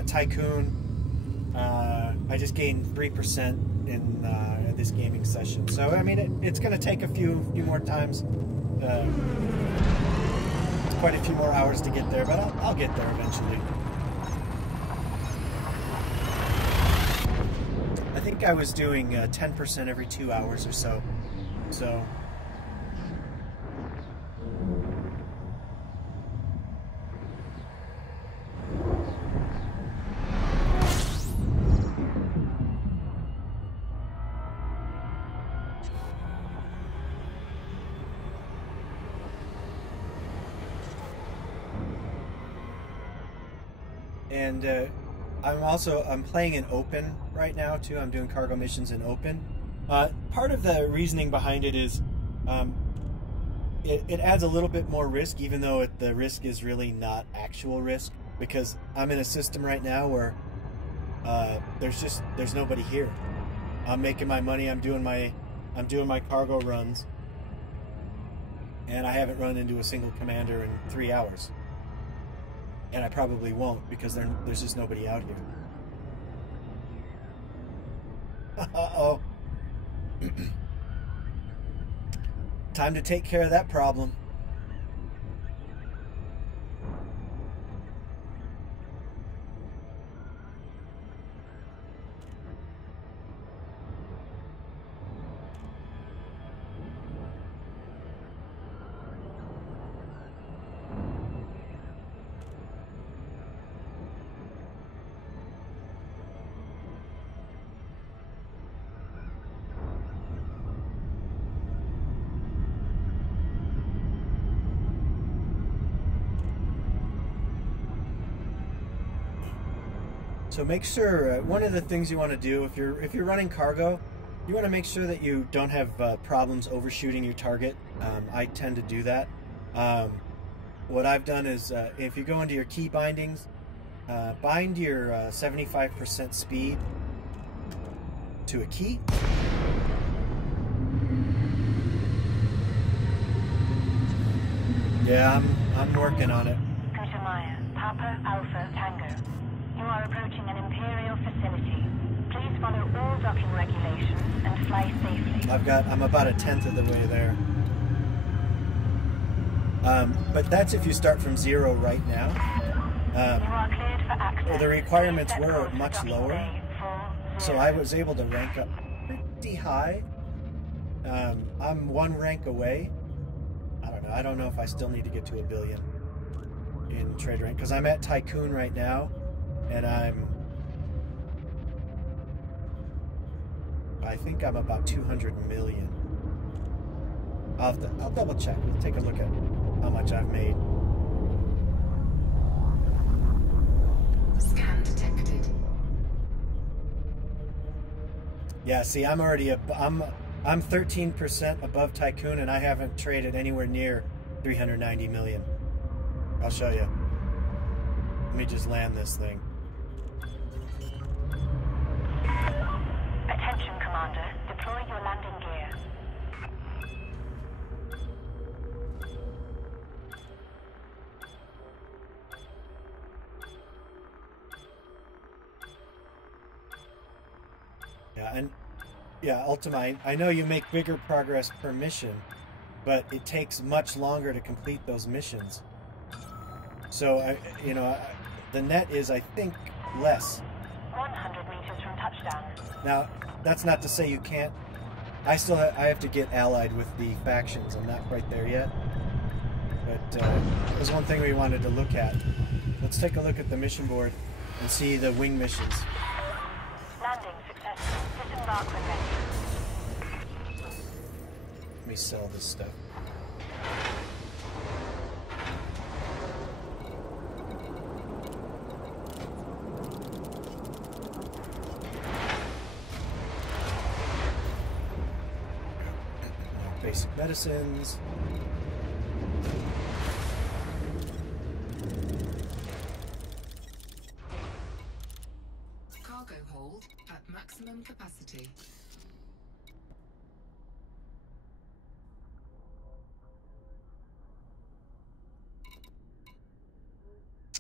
Tycoon. I just gained 3% in this gaming session. So I mean, it's going to take a few more times. Quite a few more hours to get there, but I'll get there eventually. I think I was doing 10% every 2 hours or so. So. And I'm playing in open right now too. I'm doing cargo missions in open. Part of the reasoning behind it is it adds a little bit more risk, even though the risk is really not actual risk, because I'm in a system right now where there's nobody here. I'm making my money. I'm doing my cargo runs, and I haven't run into a single commander in 3 hours. And I probably won't, because there's just nobody out here. Uh-oh. Time to take care of that problem. So make sure, one of the things you want to do if you're running cargo, you want to make sure that you don't have problems overshooting your target. I tend to do that. What I've done is, if you go into your key bindings, bind your 75% speed to a key. Yeah, I'm working on it. Maya, Papa Alpha Tango. You are approaching an Imperial facility. Please follow all docking regulations and fly safely. I'm about 1/10 of the way there. But that's if you start from 0 right now. You are cleared for access. The requirements Please set were course for much docking lower, bay 40. so I was able to rank up pretty high. I'm 1 rank away. I don't know if I still need to get to 1 billion in trade rank, because I'm at Tycoon right now, and I think I'm about 200 million. I'll double check. We'll take a look at how much I've made. Scan detected. Yeah, see, I'm already I'm 13% above Tycoon, and I haven't traded anywhere near 390 million. I'll show you. Let me just land this thing. Attention, Commander. Deploy your landing gear. Yeah, and Ultima, I know you make bigger progress per mission, but it takes much longer to complete those missions. So the net is, I think, less. 100 meters touchdown. Now, that's not to say you can't. I have to get allied with the factions. I'm not quite there yet. But it was one thing we wanted to look at. Let's take a look at the mission board and see the wing missions. Landing successful. Disembark when ready. Let me sell this stuff. Basic medicines. Cargo hold at maximum capacity.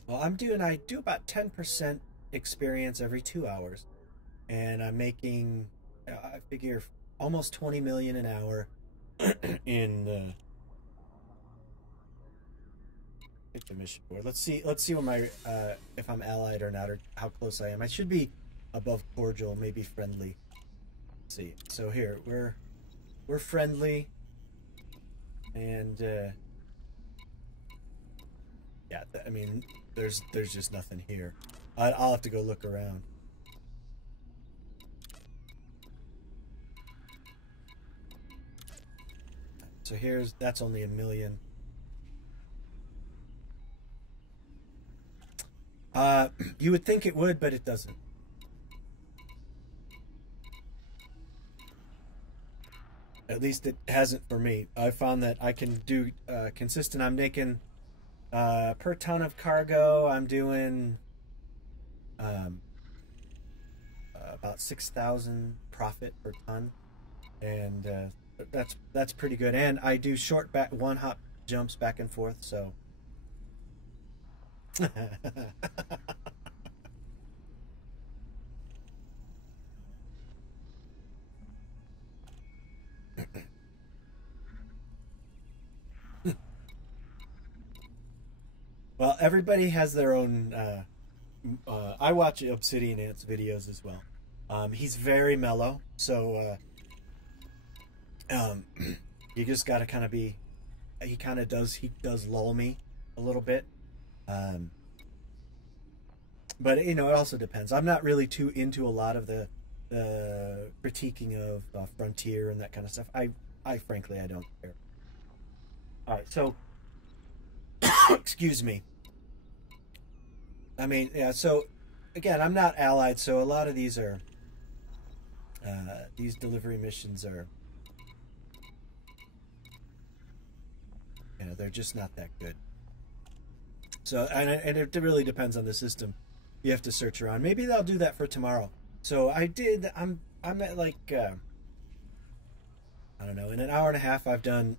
Well, I do about 10% experience every 2 hours, and I'm making, I figure, almost 20 million an hour in hit the mission board. Let's see what my if I'm allied or not, or how close I am. I should be above cordial, maybe friendly. Let's see. So here we're friendly, and yeah, I mean there's just nothing here. I'll have to go look around. So that's only 1 million. You would think it would, but it doesn't. At least it hasn't for me. I found that I can do consistent. I'm making per ton of cargo. I'm doing about 6,000 profit per ton, and that's pretty good. And I do short one hop jumps back and forth, so well, everybody has their own I watch Obsidian Ant's videos as well. He's very mellow, so you just gotta kind of be. He does lull me a little bit, but you know, it also depends. I'm not really too into a lot of the critiquing of Frontier and that kind of stuff. I frankly, I don't care. All right, so excuse me. I mean, yeah. So again, I'm not allied, so a lot of these are these delivery missions are. You know, they're just not that good. So, and it really depends on the system. You have to search around. Maybe they'll do that for tomorrow. So I'm at like, I don't know, in an hour and a half I've done,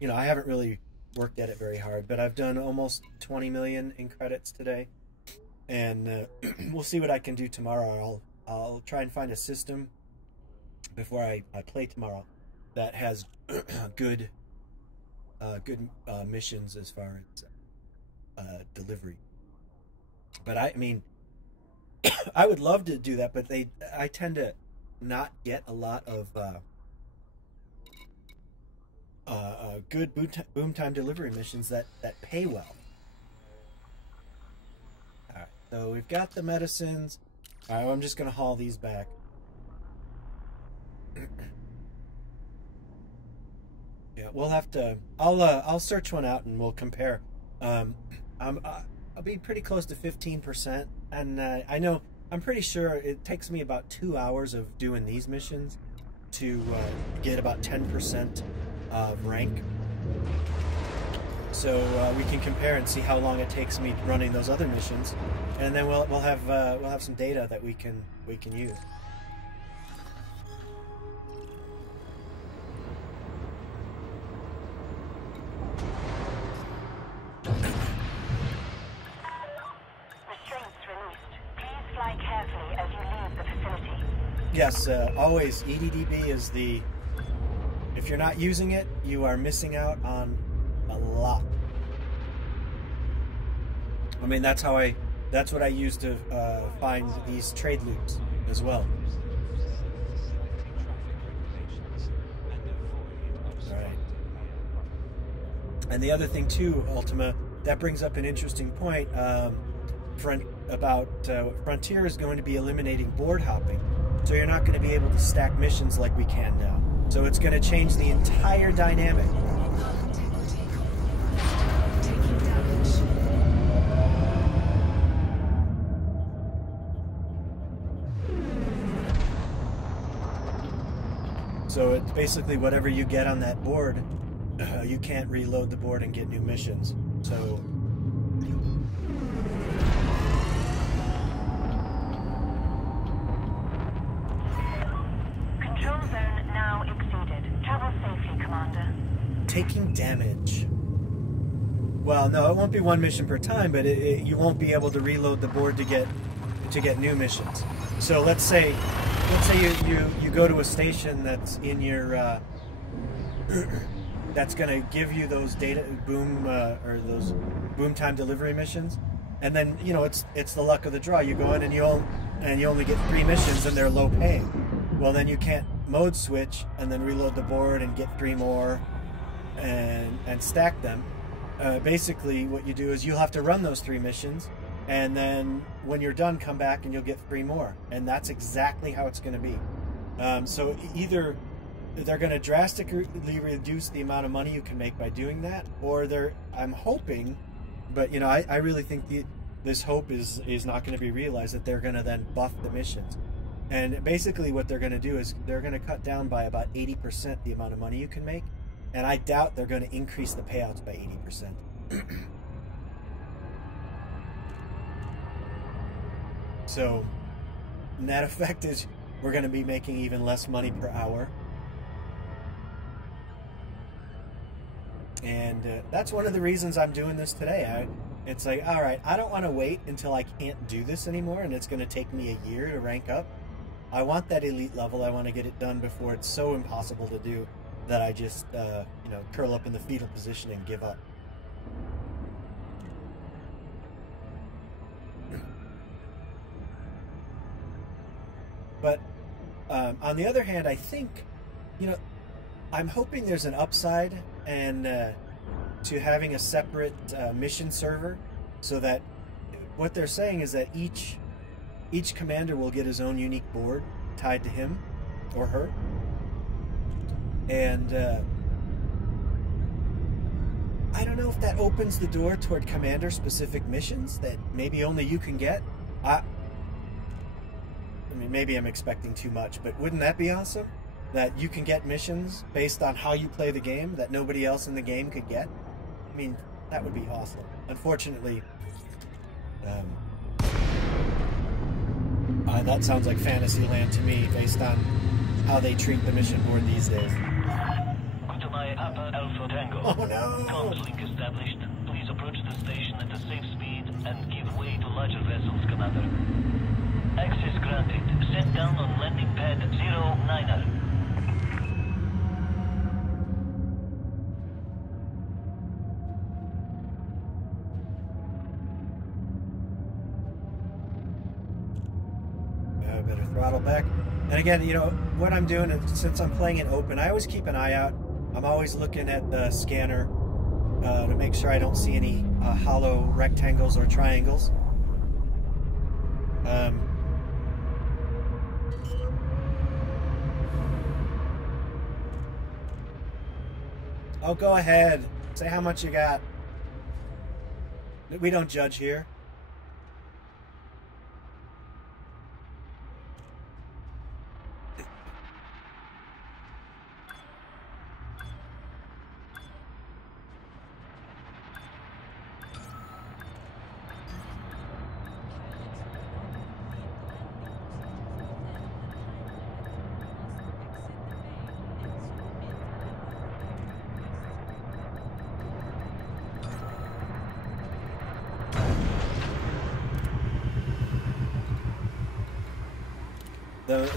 you know, I haven't really worked at it very hard, but I've done almost 20 million in credits today. And we'll see what I can do tomorrow. I'll try and find a system before I play tomorrow that has good missions as far as delivery. But I mean, I would love to do that, but I tend to not get a lot of good boom time delivery missions that pay well. All right, so we've got the medicines. All right, well, I'm just gonna haul these back. Yeah, we'll have to. I'll search one out and we'll compare. I'll be pretty close to 15%, and I know I'm pretty sure it takes me about 2 hours of doing these missions to get about 10% rank. So we can compare and see how long it takes me running those other missions, and then we'll have some data that we can use. Yes, always EDDB is the. If you're not using it, you are missing out on a lot. I mean, that's what I use to find these trade loops as well. And the other thing too, Ultima, that brings up an interesting point. Frontier is going to be eliminating board hopping, so you're not going to be able to stack missions like we can now. So it's going to change the entire dynamic. Taking damage. So it's basically whatever you get on that board, you can't reload the board and get new missions. So Control zone now exceeded. Travel safely, Commander. taking damage. Well, no, it won't be one mission per time, but you won't be able to reload the board to get new missions. So let's say you go to a station that's in your that's going to give you those data boom or those boom time delivery missions, and then it's the luck of the draw. You go in and you only get 3 missions and they're low paying. Well, then you can't mode switch and then reload the board and get 3 more and stack them. Basically, what you do is you'll have to run those 3 missions, and then when you're done, come back and you'll get 3 more. And that's exactly how it's going to be. So either they're going to drastically reduce the amount of money you can make by doing that, or I'm hoping, but I really think this hope is not going to be realized, that they're going to then buff the missions. And basically what they're going to do is they're going to cut down by about 80% the amount of money you can make. And I doubt they're going to increase the payouts by 80%. So, net effect is we're going to be making even less money per hour. And that's one of the reasons I'm doing this today. It's like, all right, I don't want to wait until I can't do this anymore and it's going to take me a year to rank up. I want that elite level. I want to get it done before it's so impossible to do that I just, curl up in the fetal position and give up. But on the other hand, I think, I'm hoping there's an upside and to having a separate mission server, so that what they're saying is that each commander will get his own unique board tied to him or her. And I don't know if that opens the door toward commander-specific missions that maybe only you can get. I mean, maybe I'm expecting too much, but wouldn't that be awesome? That you can get missions based on how you play the game that nobody else in the game could get? I mean, that would be awesome. Unfortunately, that sounds like Fantasyland to me, based on how they treat the mission board these days. Papa Alpha Tango. Oh no! Comms link established. Please approach the station at a safe speed and give way to larger vessels, Commander. Access granted. Set down on landing pad 09er. I better throttle back. And again, what I'm doing is, since I'm playing it open, I always keep an eye out. I'm always looking at the scanner to make sure I don't see any hollow rectangles or triangles. Oh, go ahead. Say how much you got. We don't judge here.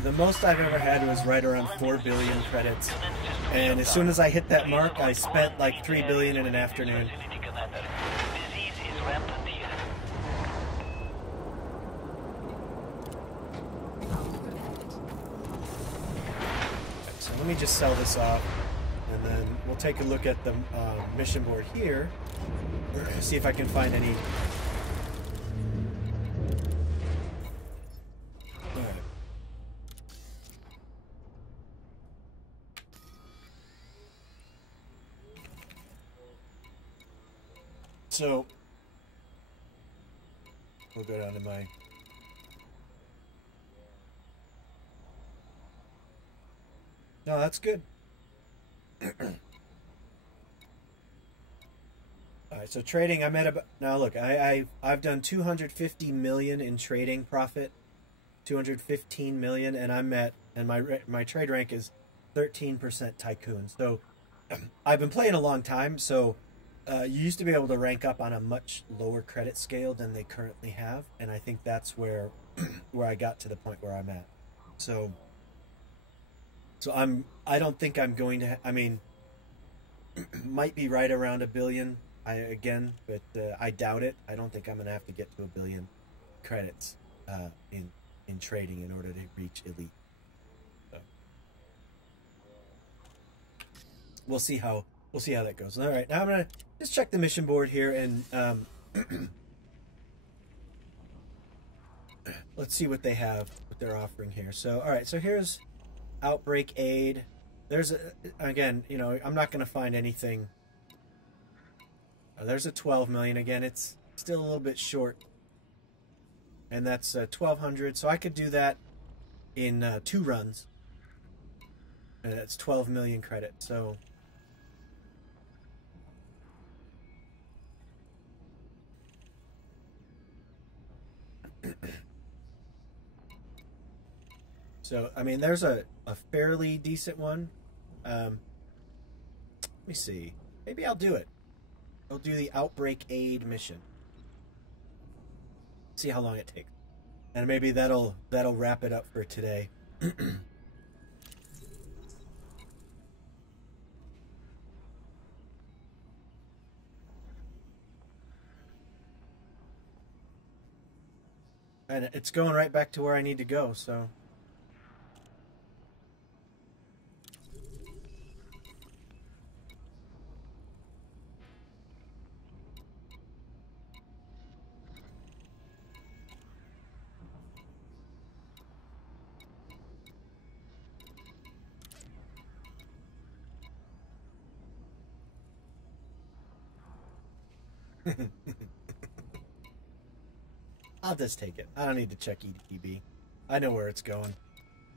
The most I've ever had was right around 4 billion credits, and as soon as I hit that mark, I spent like 3 billion in an afternoon. Disease is rampant here. So let me just sell this off. And then we'll take a look at the mission board here. See if I can find any. All right. So we'll go down to my. No, that's good. All right, so trading, I'm at about now. Look, I've done 250 million in trading profit, 215 million, and my trade rank is 13% Tycoon. So I've been playing a long time. So you used to be able to rank up on a much lower credit scale than they currently have, and I think that's where I got to the point where I'm at. So I don't think I'm going to. I mean, might be right around $1 billion. But I doubt it. I don't think I'm gonna have to get to $1 billion credits in trading in order to reach elite. So we'll see how that goes. All right, now I'm gonna just check the mission board here and let's see what they're offering here. So all right, so here's outbreak aid. There's again, you know, I'm not gonna find anything. There's a 12 million again. It's still a little bit short, and that's 1,200. So I could do that in 2 runs, and that's 12 million credit. So I mean, there's a fairly decent one. Let me see. Maybe I'll do it. I'll do the outbreak aid mission. See how long it takes, and maybe that'll wrap it up for today. And it's going right back to where I need to go. So. I'll just take it. I don't need to check EDB. I know where it's going.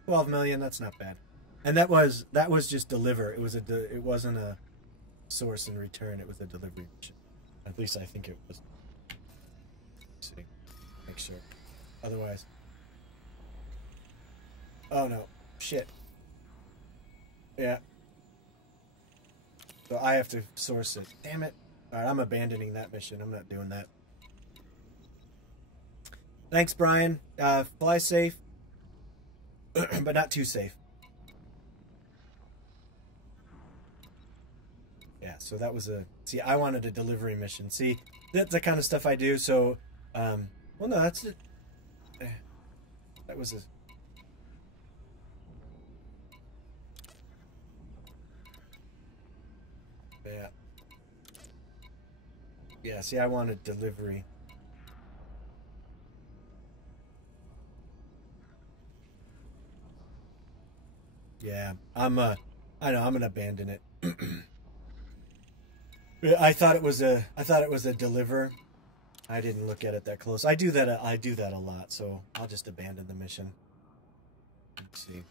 12 million. That's not bad. And that was just deliver. It wasn't a source and return. It was a delivery mission. At least I think it was. Let's see. Make sure. Otherwise. Oh no. Shit. Yeah. So I have to source it. Damn it. Alright, I'm abandoning that mission. I'm not doing that. Thanks, Brian. Fly safe, but not too safe. Yeah, so that was a... See, I wanted a delivery mission. See, that's the kind of stuff I do, so... well, no, that's it. That was a... Yeah. Yeah, see, I wanted delivery. Yeah, I know, I'm gonna abandon it. I thought it was a deliver. I didn't look at it that close. I do that a lot, so I'll just abandon the mission. Let's see.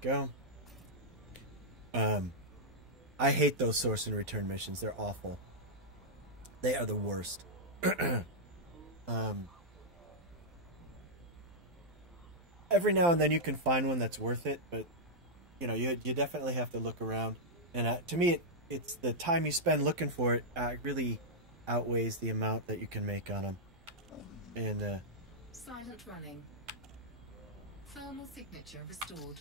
Go. I hate those source and return missions. They're awful. They are the worst. Every now and then you can find one that's worth it, but you know, you definitely have to look around. And to me, it's the time you spend looking for it really outweighs the amount that you can make on them. And Silent running. Thermal signature restored.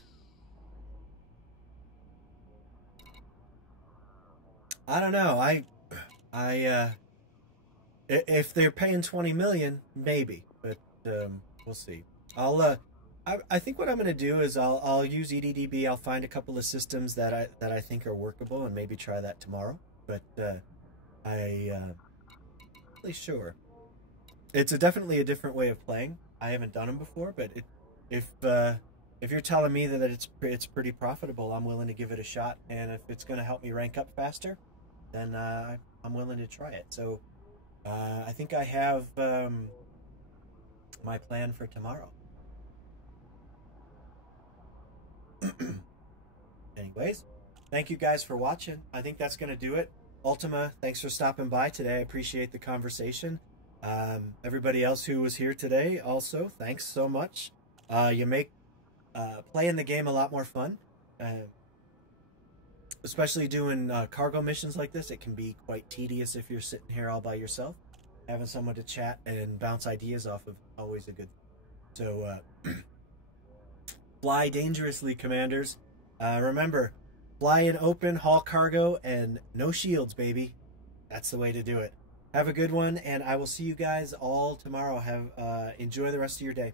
I don't know. If they're paying 20 million, maybe, but we'll see. I think what I'm going to do is I'll use EDDB. I'll find a couple of systems that I think are workable and maybe try that tomorrow. But not really sure. It's definitely a different way of playing. I haven't done them before, but if you're telling me that it's pretty profitable, I'm willing to give it a shot. And if it's going to help me rank up faster, then I'm willing to try it. So I think I have my plan for tomorrow. Anyways, thank you guys for watching. I think that's going to do it. Ultima, thanks for stopping by today. I appreciate the conversation. Everybody else who was here today also, thanks so much. You make playing the game a lot more fun. Especially doing cargo missions like this. It can be quite tedious if you're sitting here all by yourself. Having someone to chat and bounce ideas off of, always a good thing. So, fly dangerously, commanders. Remember, fly in open, haul cargo, and no shields, baby. That's the way to do it. Have a good one, and I will see you guys all tomorrow. Enjoy the rest of your day.